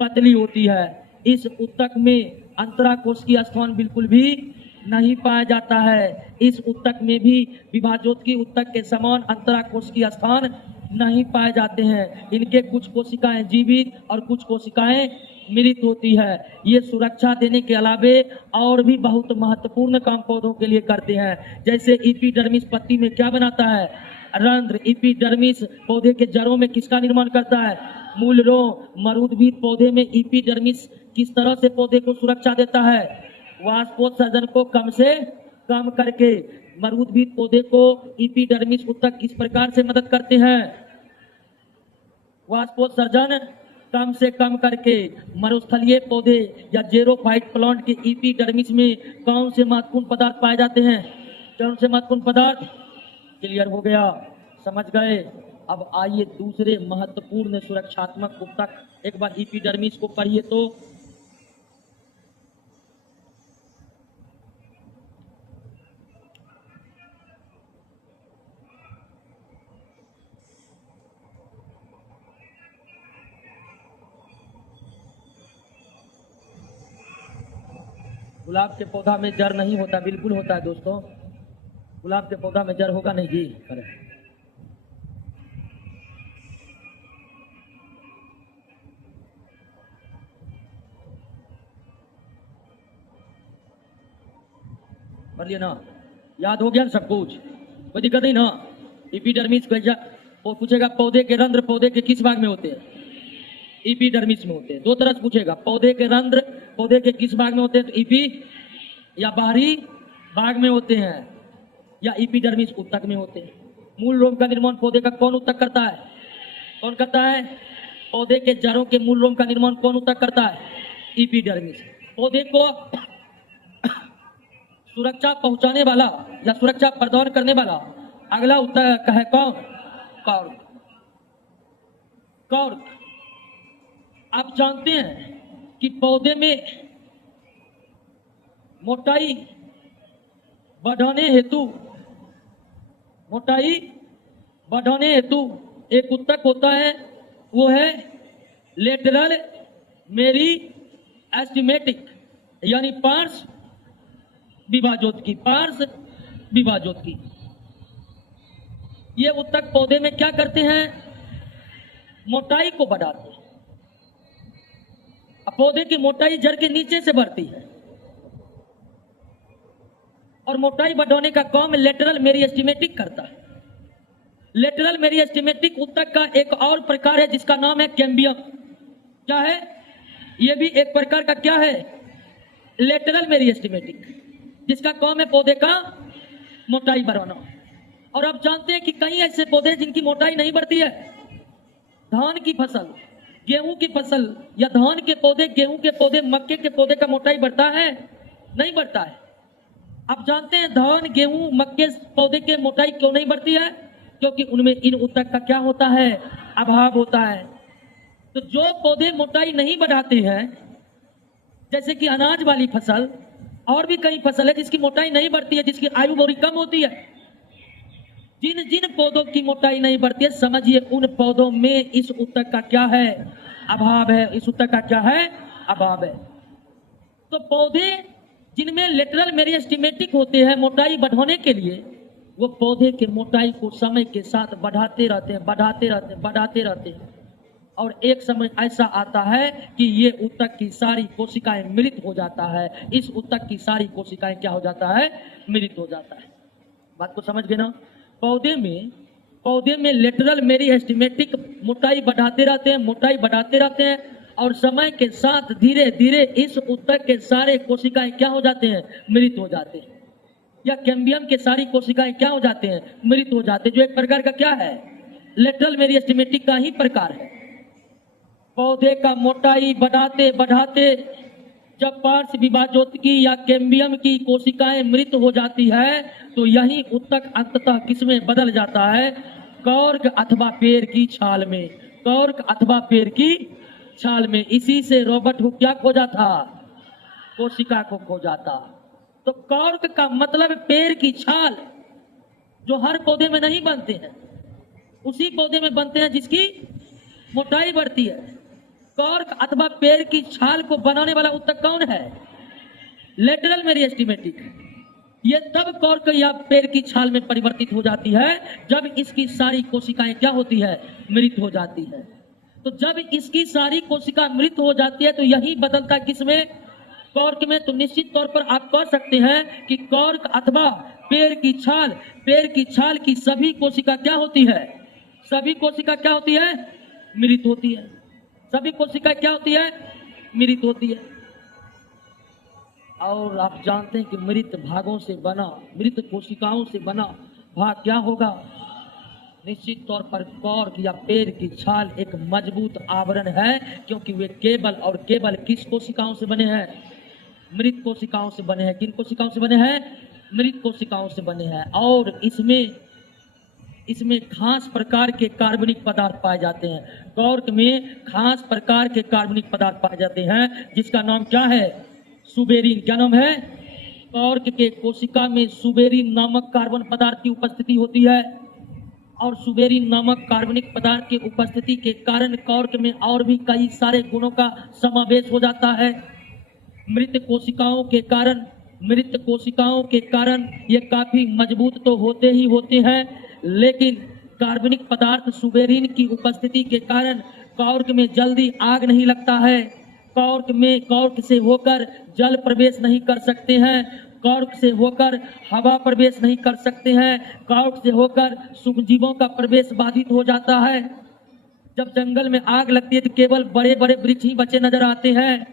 पतली होती है। इस उत्तक में अंतराकोशिकीय स्थान बिल्कुल भी नहीं पाया जाता है। इस उत्तक में भी विभाजोत्की उत्तक के समान अंतराकोशिकीय स्थान नहीं पाए जाते हैं। इनके कुछ कोशिकाएं जीवित और कुछ कोशिकाएं मृत होती है। ये सुरक्षा देने के अलावे और भी बहुत महत्वपूर्ण काम पौधों के लिए करते हैं। जैसे एपिडर्मिस पत्ती में क्या बनाता है? रंध्र। एपिडर्मिस पौधे के जड़ों में किसका निर्माण करता है? मूल रोम। मरूदभिद पौधे में एपिडर्मिस किस तरह से पौधे को सुरक्षा देता है? वाष्पोत्सर्जन को कम से कम करके। मरूदभिद पौधे को एपिडर्मिस उत्तक किस प्रकार से मदद करते हैं? वाष्पोत्सर्जन कम से कम करके मरुस्थलीय पौधे या जेरोफाइट प्लांट के एपिडर्मिस में कौन से महत्वपूर्ण पदार्थ पाए जाते हैं? कौन से महत्वपूर्ण पदार्थ? क्लियर हो गया, समझ गए। अब आइए दूसरे महत्वपूर्ण सुरक्षात्मक ऊतक, एक बार एपिडर्मिस को पढ़िए तो गुलाब के पौधा में जड़ नहीं होता, बिल्कुल होता है दोस्तों। गुलाब के पौधा में जड़ होगा नहीं जी, करे बोलिए ना, याद हो गया सब कुछ, कोई दिक्कत नहीं ना। एपिडर्मिस को पूछेगा पौधे के रंध्र पौधे के किस भाग में होते हैं? एपिडर्मिस में होते हैं। दो तरह से पूछेगा, पौधे के रंध्र पौधे के किस भाग में होते हैं? तो एपी या बाहरी भाग में होते हैं, या एपिडर्मिस ऊतक में होते हैं। मूल रोम का निर्माण पौधे का कौन ऊतक करता है? कौन करता है? पौधे के जड़ों के मूल रोम का निर्माण कौन ऊतक करता है? एपिडर्मिस। पौधे को सुरक्षा पहुंचाने वाला या सुरक्षा प्रदान करने वाला अगला ऊतक है कौन? कॉर्क। कॉर्क। आप जानते हैं कि पौधे में मोटाई बढ़ाने हेतु एक ऊतक होता है, वो है लेटरल मेरिस्टेमेटिक, यानी पार्श्व विभाजोत्की। ये ऊतक पौधे में क्या करते हैं? मोटाई को बढ़ाते हैं। पौधे की मोटाई जड़ के नीचे से बढ़ती है और मोटाई बढ़ाने का काम लेटरल मेरिस्टेमेटिक करता है। लेटरल मेरिस्टेमेटिक ऊतक का एक और प्रकार है जिसका नाम है कैम्बियम। क्या है? यह भी एक प्रकार का क्या है? लेटरल मेरिस्टेमेटिक, जिसका काम है पौधे का मोटाई बढ़ाना। और आप जानते हैं कि कई ऐसे पौधे जिनकी मोटाई नहीं बढ़ती है। धान की फसल, गेहूं की फसल या धान के पौधे, गेहूं के पौधे, मक्के के पौधे का मोटाई बढ़ता है? नहीं बढ़ता है। आप जानते हैं धान, गेहूं, मक्के पौधे के मोटाई क्यों नहीं बढ़ती है? क्योंकि उनमें इन ऊतक का क्या होता है? अभाव होता है। तो जो पौधे मोटाई नहीं बढ़ाते हैं, जैसे कि अनाज वाली फसल और भी कई फसल है जिसकी मोटाई नहीं बढ़ती है, जिसकी आयु बड़ी कम होती है, जिन जिन पौधों की मोटाई नहीं बढ़ती है, समझिए उन पौधों में इस ऊतक का क्या है? अभाव है। इस ऊतक का क्या है? अभाव है। तो पौधे जिनमें लेटरल मेरिस्टेमेटिक होते हैं मोटाई बढ़ाने के लिए, वो पौधे के मोटाई को समय के साथ बढ़ाते रहते हैं और एक समय ऐसा आता है कि ये ऊतक की सारी कोशिकाएं मृत हो जाता है। इस ऊतक की सारी कोशिकाएं क्या हो जाता है? मृत हो जाता है। बात को समझ गए ना? पौधे में लेटरल मेरिस्टेमेटिक मोटाई बढ़ाते रहते हैं और समय के साथ धीरे धीरे इस ऊतक के सारे कोशिकाएं क्या हो जाते हैं? मृत हो जाते हैं। या कैम्बियम के सारी कोशिकाएं क्या हो जाते हैं? मृत हो जाते हैं, जो एक प्रकार का क्या है? लेटरल मेरिस्टेमेटिक का ही प्रकार है। पौधे का मोटाई बढ़ाते जब पार्श्व विभाजोत्की या कैम्बियम की कोशिकाएं मृत हो जाती है, तो यही ऊतक अंततः किसमें बदल जाता है? कॉर्क अथवा पेड़ की छाल में। कॉर्क अथवा पेड़ की छाल में। इसी से रॉबर्ट हुक क्या खोजा था? कोशिका को खोजा था। तो कॉर्क का मतलब पेड़ की छाल, जो हर पौधे में नहीं बनते हैं, उसी पौधे में बनते हैं जिसकी मोटाई बढ़ती है। कॉर्क अथवा पेड़ की छाल को बनाने वाला ऊतक कौन है? Lateral meristematic. ये तब कॉर्क या पेड़ की छाल में परिवर्तित हो जाती है जब इसकी सारी कोशिकाएं क्या होती है? मृत हो जाती है। तो जब इसकी सारी कोशिका मृत हो जाती है तो यही बदलता किसमें? कॉर्क में। तो निश्चित तौर पर आप कह सकते हैं कि कॉर्क अथवा पेड़ की छाल की सभी कोशिका क्या होती है? सभी कोशिका क्या होती है? मृत होती है। सभी कोशिका क्या होती है? मृत होती है। और आप जानते हैं कि मृत भागों से बना, मृत कोशिकाओं से बना भाग क्या होगा? निश्चित तौर पर कॉर्क या पेड़ की छाल एक मजबूत आवरण है, क्योंकि वे केवल और केवल किस कोशिकाओं से बने हैं? मृत कोशिकाओं से बने हैं। किन कोशिकाओं से बने हैं? मृत कोशिकाओं से बने हैं। और इसमें खास प्रकार के कार्बनिक पदार्थ पाए जाते हैं। कॉर्क में खास प्रकार के कार्बनिक पदार्थ पाए जाते हैं, जिसका नाम क्या है? सुबेरिन। क्या नाम है? कॉर्क के कोशिका में सुबेरिन नामक कार्बन पदार्थ की उपस्थिति होती है, और सुबेरिन नामक कार्बनिक पदार्थ की उपस्थिति के कारण कॉर्क में और भी कई सारे गुणों का समावेश हो जाता है। मृत कोशिकाओं के कारण ये काफी मजबूत तो होते ही होते हैं, लेकिन कार्बनिक पदार्थ सुबेरिन की उपस्थिति के कारण कॉर्क में जल्दी आग नहीं लगता है। कॉर्क से होकर जल प्रवेश नहीं कर सकते हैं, कॉर्क से होकर हवा प्रवेश नहीं कर सकते हैं, कॉर्क से होकर सूक्ष्मजीवों का प्रवेश बाधित हो जाता है। जब जंगल में आग लगती है तो केवल बड़े बड़े वृक्ष ही बचे नजर आते हैं,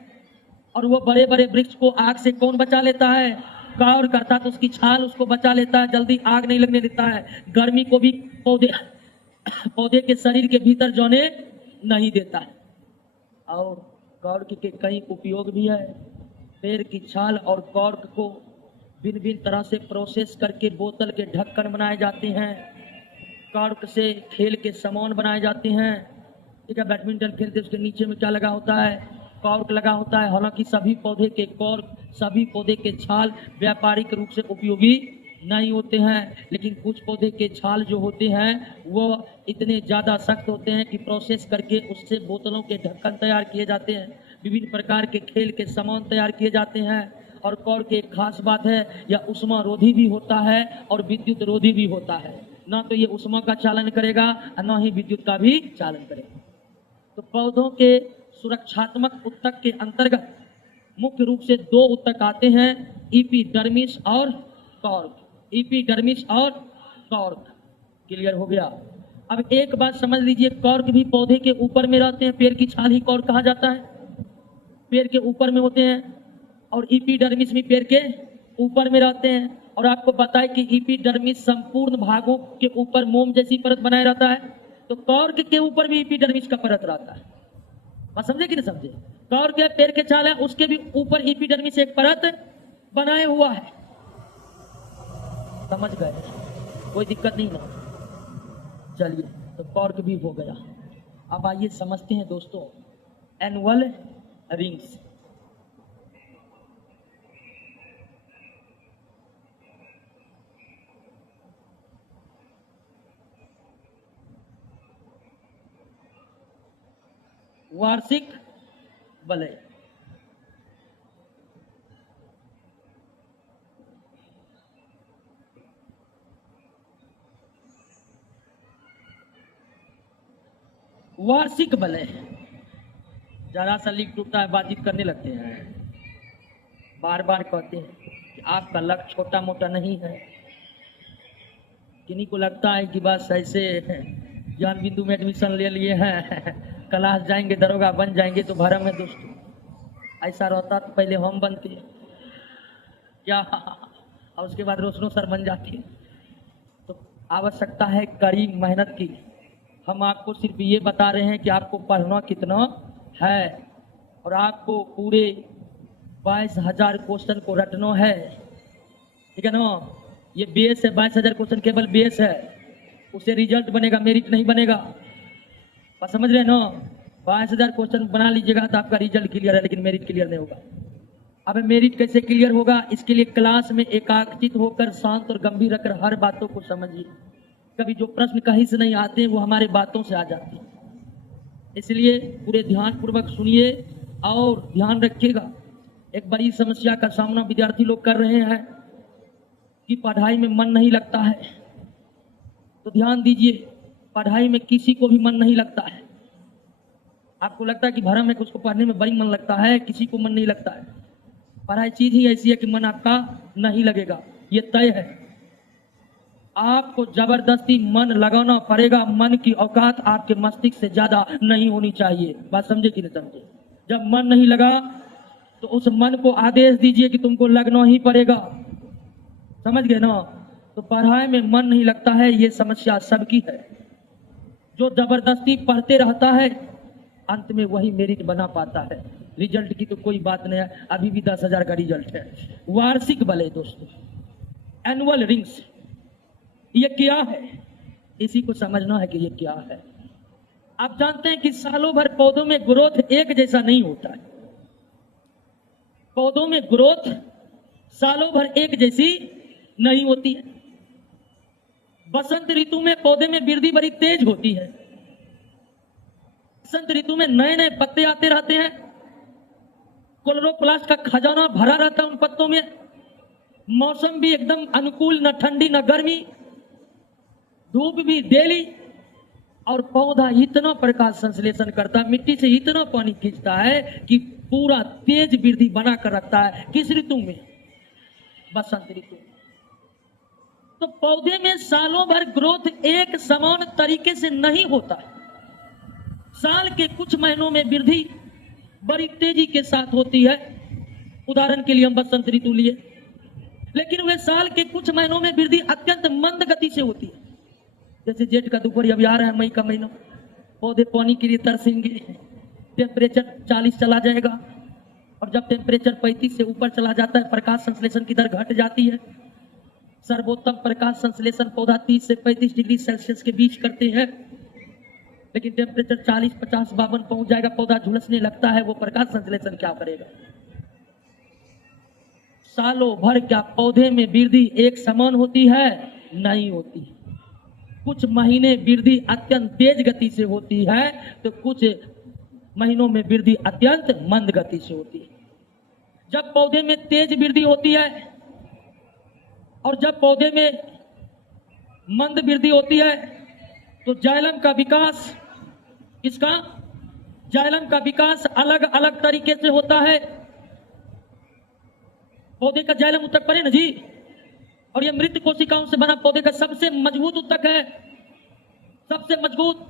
और वो बड़े बड़े वृक्ष को आग से कौन बचा लेता है? कॉर्क, अर्थात उसकी छाल उसको बचा लेता है, जल्दी आग नहीं लगने देता है। गर्मी को भी पौधे के शरीर के भीतर जाने नहीं देता है। और कॉर्क के कई उपयोग भी है। पेड़ की छाल और कॉर्क को भिन्न भिन्न तरह से प्रोसेस करके बोतल के ढक्कन बनाए जाते हैं। कॉर्क से खेल के सामान बनाए जाते हैं। ठीक है, बैडमिंटन खेलते उसके नीचे में क्या लगा होता है? कॉर्क लगा होता है। हालांकि सभी पौधे के कॉर्क, सभी पौधे के छाल व्यापारिक रूप से उपयोगी नहीं होते हैं, लेकिन कुछ पौधे के छाल जो होते हैं वो इतने ज्यादा सख्त होते हैं कि प्रोसेस करके उससे बोतलों के ढक्कन तैयार किए जाते हैं, विभिन्न प्रकार के खेल के सामान तैयार किए जाते हैं। और कॉर्क एक खास बात है, यह उष्मा रोधी भी होता है और विद्युत रोधी भी होता है। ना तो ये उष्मा का चालन करेगा और ना ही विद्युत का भी चालन करेगा। तो पौधों के सुरक्षात्मक उत्तक के अंतर्गत मुख्य रूप से दो उत्तक आते हैं, एपिडर्मिस और कॉर्क। एपिडर्मिस और कॉर्क, क्लियर हो गया। अब एक बात समझ लीजिए, कॉर्क भी पौधे के ऊपर में रहते हैं। पेड़ की छाल ही कॉर्क कहा जाता है, पेड़ के ऊपर में होते हैं। और एपिडर्मिस भी पेड़ के ऊपर में रहते हैं। और आपको बताएं कि एपिडर्मिस संपूर्ण भागों के ऊपर मोम जैसी परत बनाए रहता है, तो कॉर्क के ऊपर भी एपिडर्मिस का परत रहता है। बात समझे कि नहीं समझे? कॉर्क के पेड़ के छाल है, उसके भी ऊपर एपिडर्मिस एक परत बनाए हुआ है। समझ गए? कोई दिक्कत नहीं ना। चलिए, तो कॉर्क भी हो गया। अब आइए समझते हैं दोस्तों एनुअल रिंग्स। वार्षिक वलय। वार्षिक वलय, जरा सा लीक टूटता है बातचीत करने लगते हैं, बार बार कहते हैं कि आपका लक्ष्य छोटा मोटा नहीं है। किन्हीं को लगता है कि बस ऐसे ज्ञान बिंदु में एडमिशन ले लिए हैं, क्लास जाएंगे दरोगा बन जाएंगे तो भरम है दोस्तों। ऐसा रहता तो पहले हम बनते क्या, और उसके बाद रोशनो सर बन जाते। तो आवश्यकता है कड़ी मेहनत की। हम आपको सिर्फ ये बता रहे हैं कि आपको पढ़ना कितना है, और आपको पूरे 22,000 क्वेश्चन को रटना है। ठीक है ना? ये बेस है, 22,000 क्वेश्चन केवल बेस है, उससे रिजल्ट बनेगा, मेरिट नहीं बनेगा। बात समझ रहे हैं ना? 22,000 क्वेश्चन बना लीजिएगा तो आपका रिजल्ट क्लियर है, लेकिन मेरिट क्लियर नहीं होगा। अब मेरिट कैसे क्लियर होगा? इसके लिए क्लास में एकाग्रचित होकर शांत और गंभीर रखकर हर बातों को समझिए। कभी जो प्रश्न कहीं से नहीं आते हैं वो हमारे बातों से आ जाते हैं, इसलिए पूरे ध्यान पूर्वक सुनिए और ध्यान रखिएगा। एक बड़ी समस्या का सामना विद्यार्थी लोग कर रहे हैं कि पढ़ाई में मन नहीं लगता है। तो ध्यान दीजिए, पढ़ाई में किसी को भी मन नहीं लगता है। आपको लगता है कि भरम है कि उसको पढ़ने में बड़ी मन लगता है, किसी को मन नहीं लगता है। पढ़ाई चीज ही ऐसी है कि मन आपका नहीं लगेगा, ये तय है। आपको जबरदस्ती मन लगाना पड़ेगा। मन की औकात आपके मस्तिष्क से ज्यादा नहीं होनी चाहिए। बात समझे कि नहीं समझे? जब मन नहीं लगा तो उस मन को आदेश दीजिए कि तुमको लगना ही पड़ेगा। समझ गए ना? तो पढ़ाई में मन नहीं लगता है, ये समस्या सबकी है। जो जबरदस्ती पढ़ते रहता है अंत में वही मेरिट बना पाता है। रिजल्ट की तो कोई बात नहीं है, अभी भी 10,000 का रिजल्ट है। वार्षिक बल है दोस्तों, एनुअल रिंग्स, ये क्या है? इसी को समझना है कि ये क्या है। आप जानते हैं कि सालों भर पौधों में ग्रोथ एक जैसा नहीं होता है। पौधों में ग्रोथ सालों भर एक जैसी नहीं होती है। बसंत ऋतु में पौधे में वृद्धि बड़ी तेज होती है। बसंत ऋतु में नए नए पत्ते आते रहते हैं, क्लोरोप्लास्ट का खजाना भरा रहता है उन पत्तों में। मौसम भी एकदम अनुकूल, न ठंडी न गर्मी, धूप भी डेली, और पौधा इतना प्रकाश संश्लेषण करता है, मिट्टी से इतना पानी खींचता है कि पूरा तेज वृद्धि बना कर रखता है। किस ऋतु में? बसंत ऋतु। तो पौधे में सालों भर ग्रोथ एक समान तरीके से नहीं होता। साल के कुछ महीनों में वृद्धि बड़ी तेजी के साथ होती है। उदाहरण के लिए हम बसंत ऋतु लिए, लेकिन वे साल के कुछ महीनों में वृद्धि अत्यंत मंद गति से होती है। जैसे जेठ का दोपहर अभी आ रहा है, मई का महीना, पौधे पानी के लिए तरसेंगे, टेम्परेचर 40 चला जाएगा, और जब टेम्परेचर 35 से ऊपर चला जाता है प्रकाश संश्लेषण की दर घट जाती है। सर्वोत्तम प्रकाश संश्लेषण पौधा 30 से 35 डिग्री सेल्सियस के बीच करते हैं, लेकिन टेम्परेचर 40, 50, 52 पहुंच जाएगा, पौधा झुलसने लगता है। वो प्रकाश संश्लेषण क्या करेगा? सालों भर क्या पौधे में वृद्धि एक समान होती है? नहीं होती। कुछ महीने वृद्धि अत्यंत तेज गति से होती है, तो कुछ महीनों में वृद्धि अत्यंत मंद गति से होती है। जब पौधे में तेज वृद्धि होती है और जब पौधे में मंद वृद्धि होती है, तो जाइलम का विकास, इसका जाइलम का विकास अलग अलग तरीके से होता है। पौधे का जाइलम ऊतक पर है ना जी, और यह मृत कोशिकाओं से बना पौधे का सबसे मजबूत ऊतक है, सबसे मजबूत।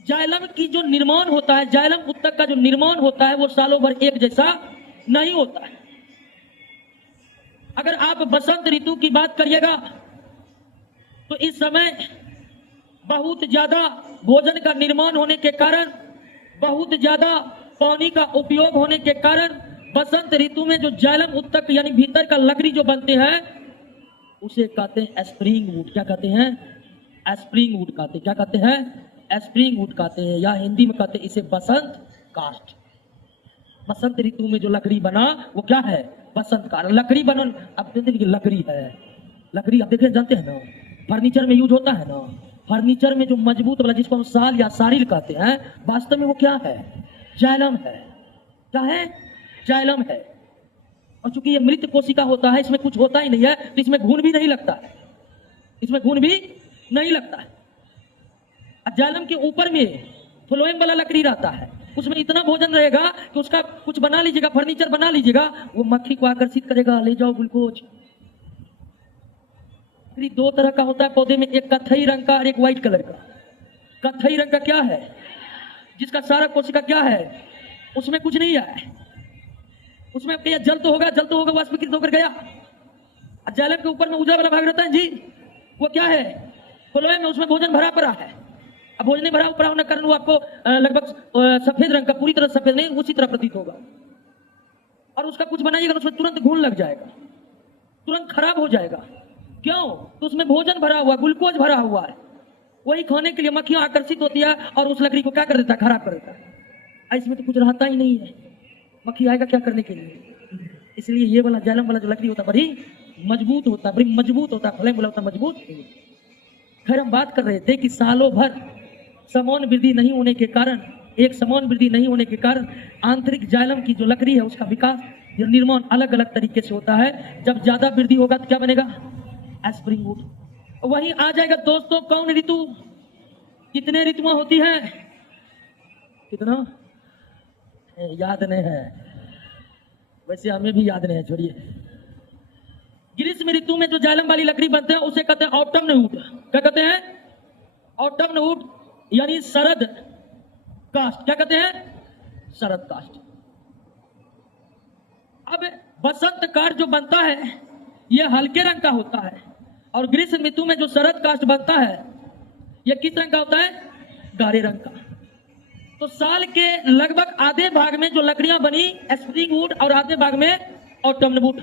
जाइलम की जो निर्माण होता है, जाइलम ऊतक का जो निर्माण होता है, वो सालों भर एक जैसा नहीं होता है। अगर आप बसंत ऋतु की बात करिएगा तो इस समय बहुत ज्यादा भोजन का निर्माण होने के कारण, बहुत ज्यादा पानी का उपयोग होने के कारण, बसंत ऋतु में जो जाइलम ऊतक यानी भीतर का लकड़ी जो बनते हैं, उसे कहते हैं स्प्रिंग वुड। क्या कहते हैं? स्प्रिंग वुड कहते हैं। क्या कहते हैं? स्प्रिंग वुड कहते हैं, या हिंदी में कहते हैं इसे बसंत काष्ठ। बसंत ऋतु में जो लकड़ी बना वो क्या है? बसंत काष्ठ। लकड़ी बना, अब देखिए लकड़ी है, लकड़ी आप देखे जानते हैं ना, फर्नीचर में यूज होता है ना। फर्नीचर में जो मजबूत वाला जिसको हम साल या सारिल कहते हैं, वास्तव में वो क्या है? जाइलम है। क्या है? जाइलम है। और चूंकि ये मृत कोशिका होता है, इसमें कुछ होता ही नहीं है, तो इसमें घुन भी नहीं लगता है, इसमें घुन भी नहीं लगता है। जाइलम के ऊपर में फ्लोएम वाला लकड़ी रहता है, उसमें इतना भोजन रहेगा कि उसका कुछ बना लीजिएगा, फर्नीचर बना लीजिएगा, वो मक्खी को आकर्षित करेगा, ले जाओ ग्लूकोज। दो तरह का होता है पौधे में, एक कथई रंग का और एक व्हाइट कलर का। कथई रंग का क्या है? जिसका सारा कोशिका क्या है, उसमें कुछ नहीं है, उसमें जल तो होगा, वाष्पीकृत होकर गया। जाइलम के ऊपर में उजला वाला भाग रहता है जी, वो क्या है? फ्लोएम में, उसमें भोजन भरा पड़ा है। अब भोजन भरा पड़ा होने के कारण वो आपको लगभग सफेद रंग का, पूरी तरह सफेद नहीं, उसी तरह प्रतीत होगा। और उसका कुछ बनाइएगा, उसमें तुरंत घुन लग जाएगा, तुरंत खराब हो जाएगा। क्यों? तो उसमें भोजन भरा हुआ, ग्लूकोज भरा हुआ है, वही खाने के लिए मक्खियां आकर्षित होती है और उस लकड़ी को क्या कर देता है? खराब कर देता है। इसमें तो कुछ रहता ही नहीं है, मक्खी आएगा क्या करने के लिए? इसलिए ये वाला जाइलम वाला जो लकड़ी होता है बड़ी मजबूत होता है, बड़ी मजबूत होता है, फ्लेम वाला होता है मजबूत। खैर हम बात कर रहे थे कि सालों भर समान वृद्धि नहीं होने के कारण, एक समान वृद्धि नहीं होने के कारण आंतरिक जाइलम की जो लकड़ी है उसका विकास या निर्माण अलग अलग तरीके से होता है। जब ज्यादा वृद्धि होगा तो क्या बनेगा? Spring would. वहीं आ जाएगा दोस्तों कौन ऋतु? कितने ऋतुएं होती हैं? कितना याद नहीं है, वैसे हमें भी याद नहीं है, छोड़िए। ग्रीष्म ऋतु में जो जाइलम वाली लकड़ी बनते हैं उसे कहते हैं ऑटम्न वुड। क्या कहते हैं? ऑटम्न वुड, यानी शरद काष्ठ। क्या कहते हैं? शरद काष्ठ। अब बसंत काष्ठ जो बनता है यह हल्के रंग का होता है, और ग्रीष्म ऋतु में जो शरद काष्ठ बनता है यह किस रंग का होता है? गाढ़े रंग का। तो साल के लगभग आधे भाग में जो लकड़ियां बनी स्प्रिंग वुड और आधे भाग में ऑटम वुड,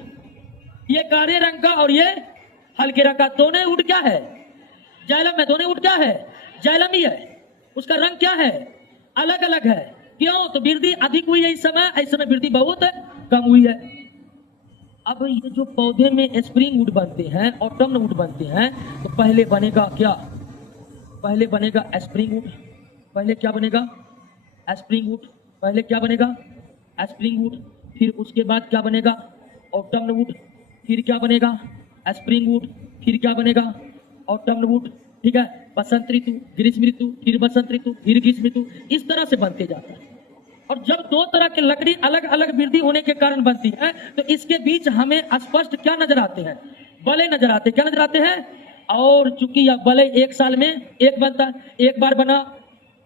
ये गाढ़े रंग का और ये हल्के रंग का। दोनों वुड क्या है? जाइलम है। दोनों वुड क्या है? जाइलम ही है। उसका रंग क्या है? अलग अलग है। क्यों? तो वृद्धि अधिक हुई है इस समय वृद्धि बहुत कम हुई है। अब ये जो पौधे में स्प्रिंग वुड बनते हैं, ऑटम वुड बनते हैं, तो पहले बनेगा क्या? पहले बनेगा स्प्रिंग वुड। पहले क्या बनेगा? Spring would. पहले क्या बनेगा? Spring would. फिर उसके बाद क्या बनेगा? Autumn would. फिर क्या बनेगा? Spring would. फिर क्या बनेगा? Autumn would. ठीक है। बसंत ऋतु, ग्रीष्म ऋतु, फिर बसंत ऋतु, फिर ग्रीष्म ऋतु, इस तरह से बनते जाता है। और जब दो तरह की लकड़ी अलग अलग वृद्धि होने के कारण बनती है तो इसके बीच हमें स्पष्ट क्या नजर आते हैं? बले नजर आते हैं। क्या नजर आते हैं? और चूंकि यह बले एक साल में एक बनता है, एक बार बना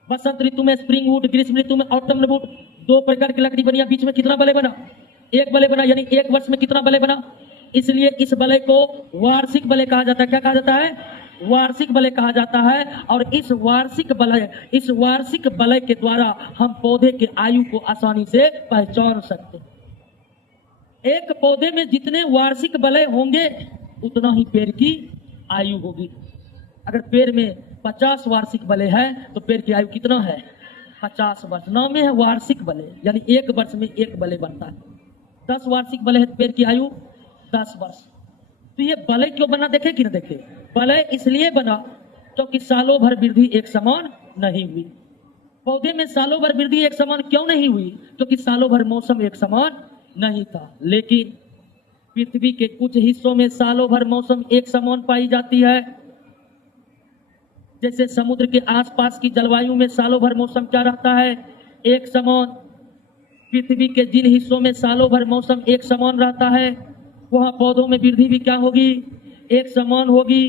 बसंत ऋतु में स्प्रिंग वुड, ग्रीष्म ऋतु में ऑटम वुड, दो प्रकार की लकड़ी बनी। बीच में कितना बले बना? एक बले बना, यानी एक वर्ष में कितना बले बना? इसलिए इस बले को वार्षिक बले कहा जाता है। क्या कहा जाता है? वार्षिक बलय कहा जाता है। और इस वार्षिक बलय के द्वारा हम पौधे के आयु को आसानी से पहचान सकते हैं। एक पौधे में जितने वार्षिक बलय होंगे उतना ही पेड़ की आयु होगी। अगर पेड़ में 50 वार्षिक बलय है तो पेड़ की आयु कितना है? 50 वर्ष। नाम में है वार्षिक बलय, यानी एक वर्ष में एक बलय बनता है। 10 वार्षिक बलय है तो पेड़ की आयु 10 वर्ष। तो ये बलय क्यों बना? देखे कि ना देखे? बलय इसलिए बना क्योंकि सालों भर वृद्धि एक समान नहीं हुई। पौधे में सालों भर वृद्धि एक समान क्यों नहीं हुई? क्योंकि सालों भर मौसम एक समान नहीं था। लेकिन पृथ्वी के कुछ हिस्सों में सालों भर मौसम एक समान पाई जाती है। जैसे समुद्र के आसपास की जलवायु में सालों भर मौसम क्या रहता है? एक समान। पृथ्वी के जिन हिस्सों में सालों भर मौसम एक समान रहता है वहां पौधों में वृद्धि भी क्या होगी? एक समान होगी।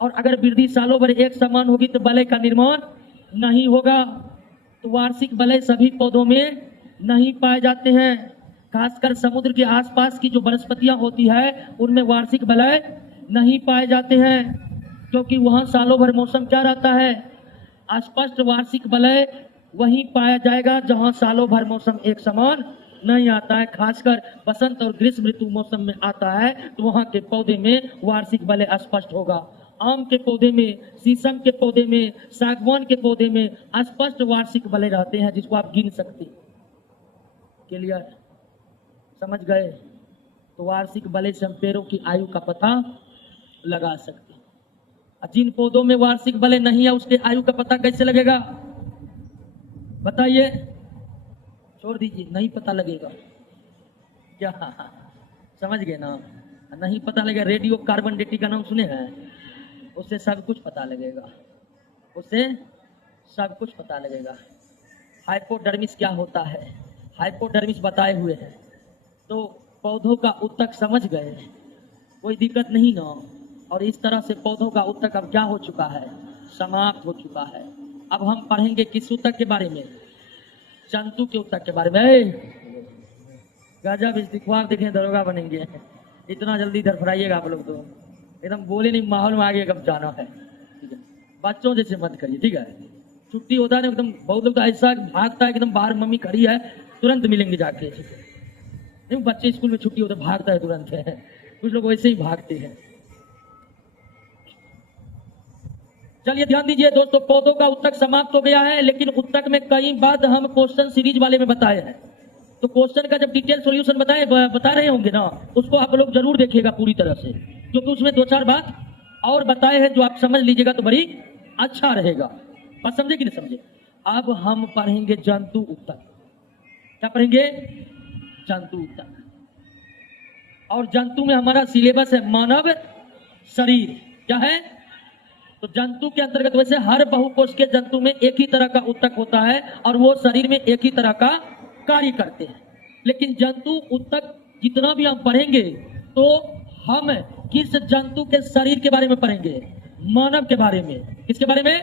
और अगर वृद्धि सालों भर एक समान होगी तो बलय का निर्माण नहीं होगा। तो वार्षिक बलय सभी पौधों में नहीं पाए जाते हैं। खासकर समुद्र के आसपास की जो वनस्पतियां होती है उनमें वार्षिक बलय नहीं पाए जाते हैं, क्योंकि वहां सालों भर मौसम क्या रहता है? स्पष्ट वार्षिक बलय वहीं पाया जाएगा जहां सालों भर मौसम एक समान नहीं आता है। खासकर बसंत और ग्रीष्म ऋतु मौसम में आता है तो वहां के पौधे में वार्षिक बलय स्पष्ट होगा। आम के पौधे में, शीशम के पौधे में, सागवान के पौधे में स्पष्ट वार्षिक बलय रहते हैं जिसको आप गिन सकते। क्लियर? समझ गए? तो वार्षिक बलय से हम पेड़ों की आयु का पता लगा सकते हैं। जिन पौधों में वार्षिक बलय नहीं है उसके आयु का पता कैसे लगेगा? बताइए। छोड़ दीजिए, नहीं पता लगेगा क्या? समझ गए ना? नहीं पता लगेगा। रेडियो कार्बन डेटिंग का नाम सुने हैं? उससे सब कुछ पता लगेगा। उससे सब कुछ पता लगेगा। हाइपोडर्मिस क्या होता है? हाइपोडर्मिस बताए हुए हैं। तो पौधों का उत्तक समझ गए? कोई दिक्कत नहीं ना? और इस तरह से पौधों का उत्तक अब क्या हो चुका है? समाप्त हो चुका है। अब हम पढ़ेंगे किस उत्तक के बारे में? जंतु के उत्तक के बारे में। गजब इस्तिख्वार देखें, दरोगा बनेंगे। इतना जल्दी इधर फराइएगा आप लोग तो एकदम बोले नहीं, माहौल में आगे कब जाना है। ठीक है, बच्चों जैसे मत करिए। ठीक है, छुट्टी होता है ना एकदम, बहुत लोग तो ऐसा भागता है एकदम, बाहर मम्मी खड़ी है तुरंत मिलेंगे जाके। नहीं, बच्चे स्कूल में छुट्टी होता है भागता है तुरंत है। कुछ लोग वैसे ही भागते हैं। चलिए ध्यान दीजिए दोस्तों, पौधों का उत्तक समाप्त हो गया है, लेकिन उत्तक में कई बात हम क्वेश्चन सीरीज वाले में बताए हैं। तो क्वेश्चन का जब डिटेल सॉल्यूशन बता रहे होंगे ना, उसको आप लोग जरूर देखिएगा पूरी तरह से, क्योंकि उसमें 2-4 बात और बताए हैं जो आप समझ लीजिएगा तो बड़ी अच्छा रहेगा। बात समझे कि नहीं समझे? अब हम पढ़ेंगे जंतु उत्तक। क्या पढ़ेंगे? जंतु उत्तक। और जंतु में हमारा सिलेबस है मानव शरीर। क्या है? तो जंतु के अंतर्गत वैसे हर बहुकोश के जंतु में एक ही तरह का उत्तक होता है और वो शरीर में एक ही तरह का कार्य करते हैं। लेकिन जंतु उत्तक जितना भी हम पढ़ेंगे तो हम किस जंतु के शरीर के बारे में पढ़ेंगे? मानव के बारे में। किसके बारे में?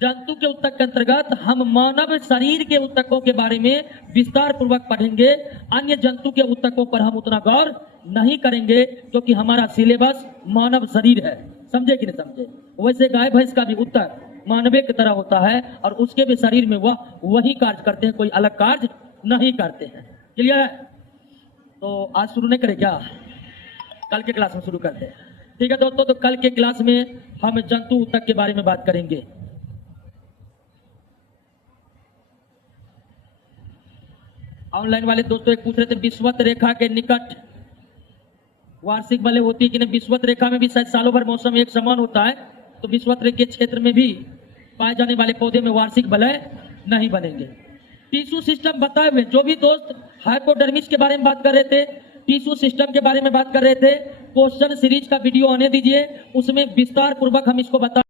जंतु के उत्तक के अंतर्गत हम मानव शरीर के उत्तकों के बारे में विस्तार पूर्वक पढ़ेंगे। अन्य जंतु के उत्तकों पर हम उतना गौर नहीं करेंगे, क्योंकि हमारा सिलेबस मानव शरीर है। समझे कि नहीं समझे? वैसे गाय भैंस का भी उत्तर मानवीय की तरह होता है और उसके भी शरीर में वह वही कार्य करते हैं, कोई अलग कार्य नहीं करते हैं। क्लियर है? तो आज शुरू नहीं करें क्या? कल के क्लास में शुरू करते हैं। ठीक है दोस्तों, तो कल के क्लास में हम जंतु ऊतक के बारे में बात करेंगे। ऑनलाइन वाले दोस्तों एक पूछ रहे थे विषुवत रेखा के निकट वार्षिक बले होती है कि नहीं। विषुवत रेखा में भी शायद सालों भर मौसम एक समान होता है, तो विषुवत रेखा के क्षेत्र में भी पाए जाने वाले पौधे में वार्षिक बलय नहीं बनेंगे। टिश्यू सिस्टम बताए हुए, जो भी दोस्त हाइपोडर्मिस के बारे में बात कर रहे थे, टिश्यू सिस्टम के बारे में बात कर रहे थे, क्वेश्चन सीरीज का वीडियो आने दीजिए, उसमें विस्तार पूर्वक हम इसको बता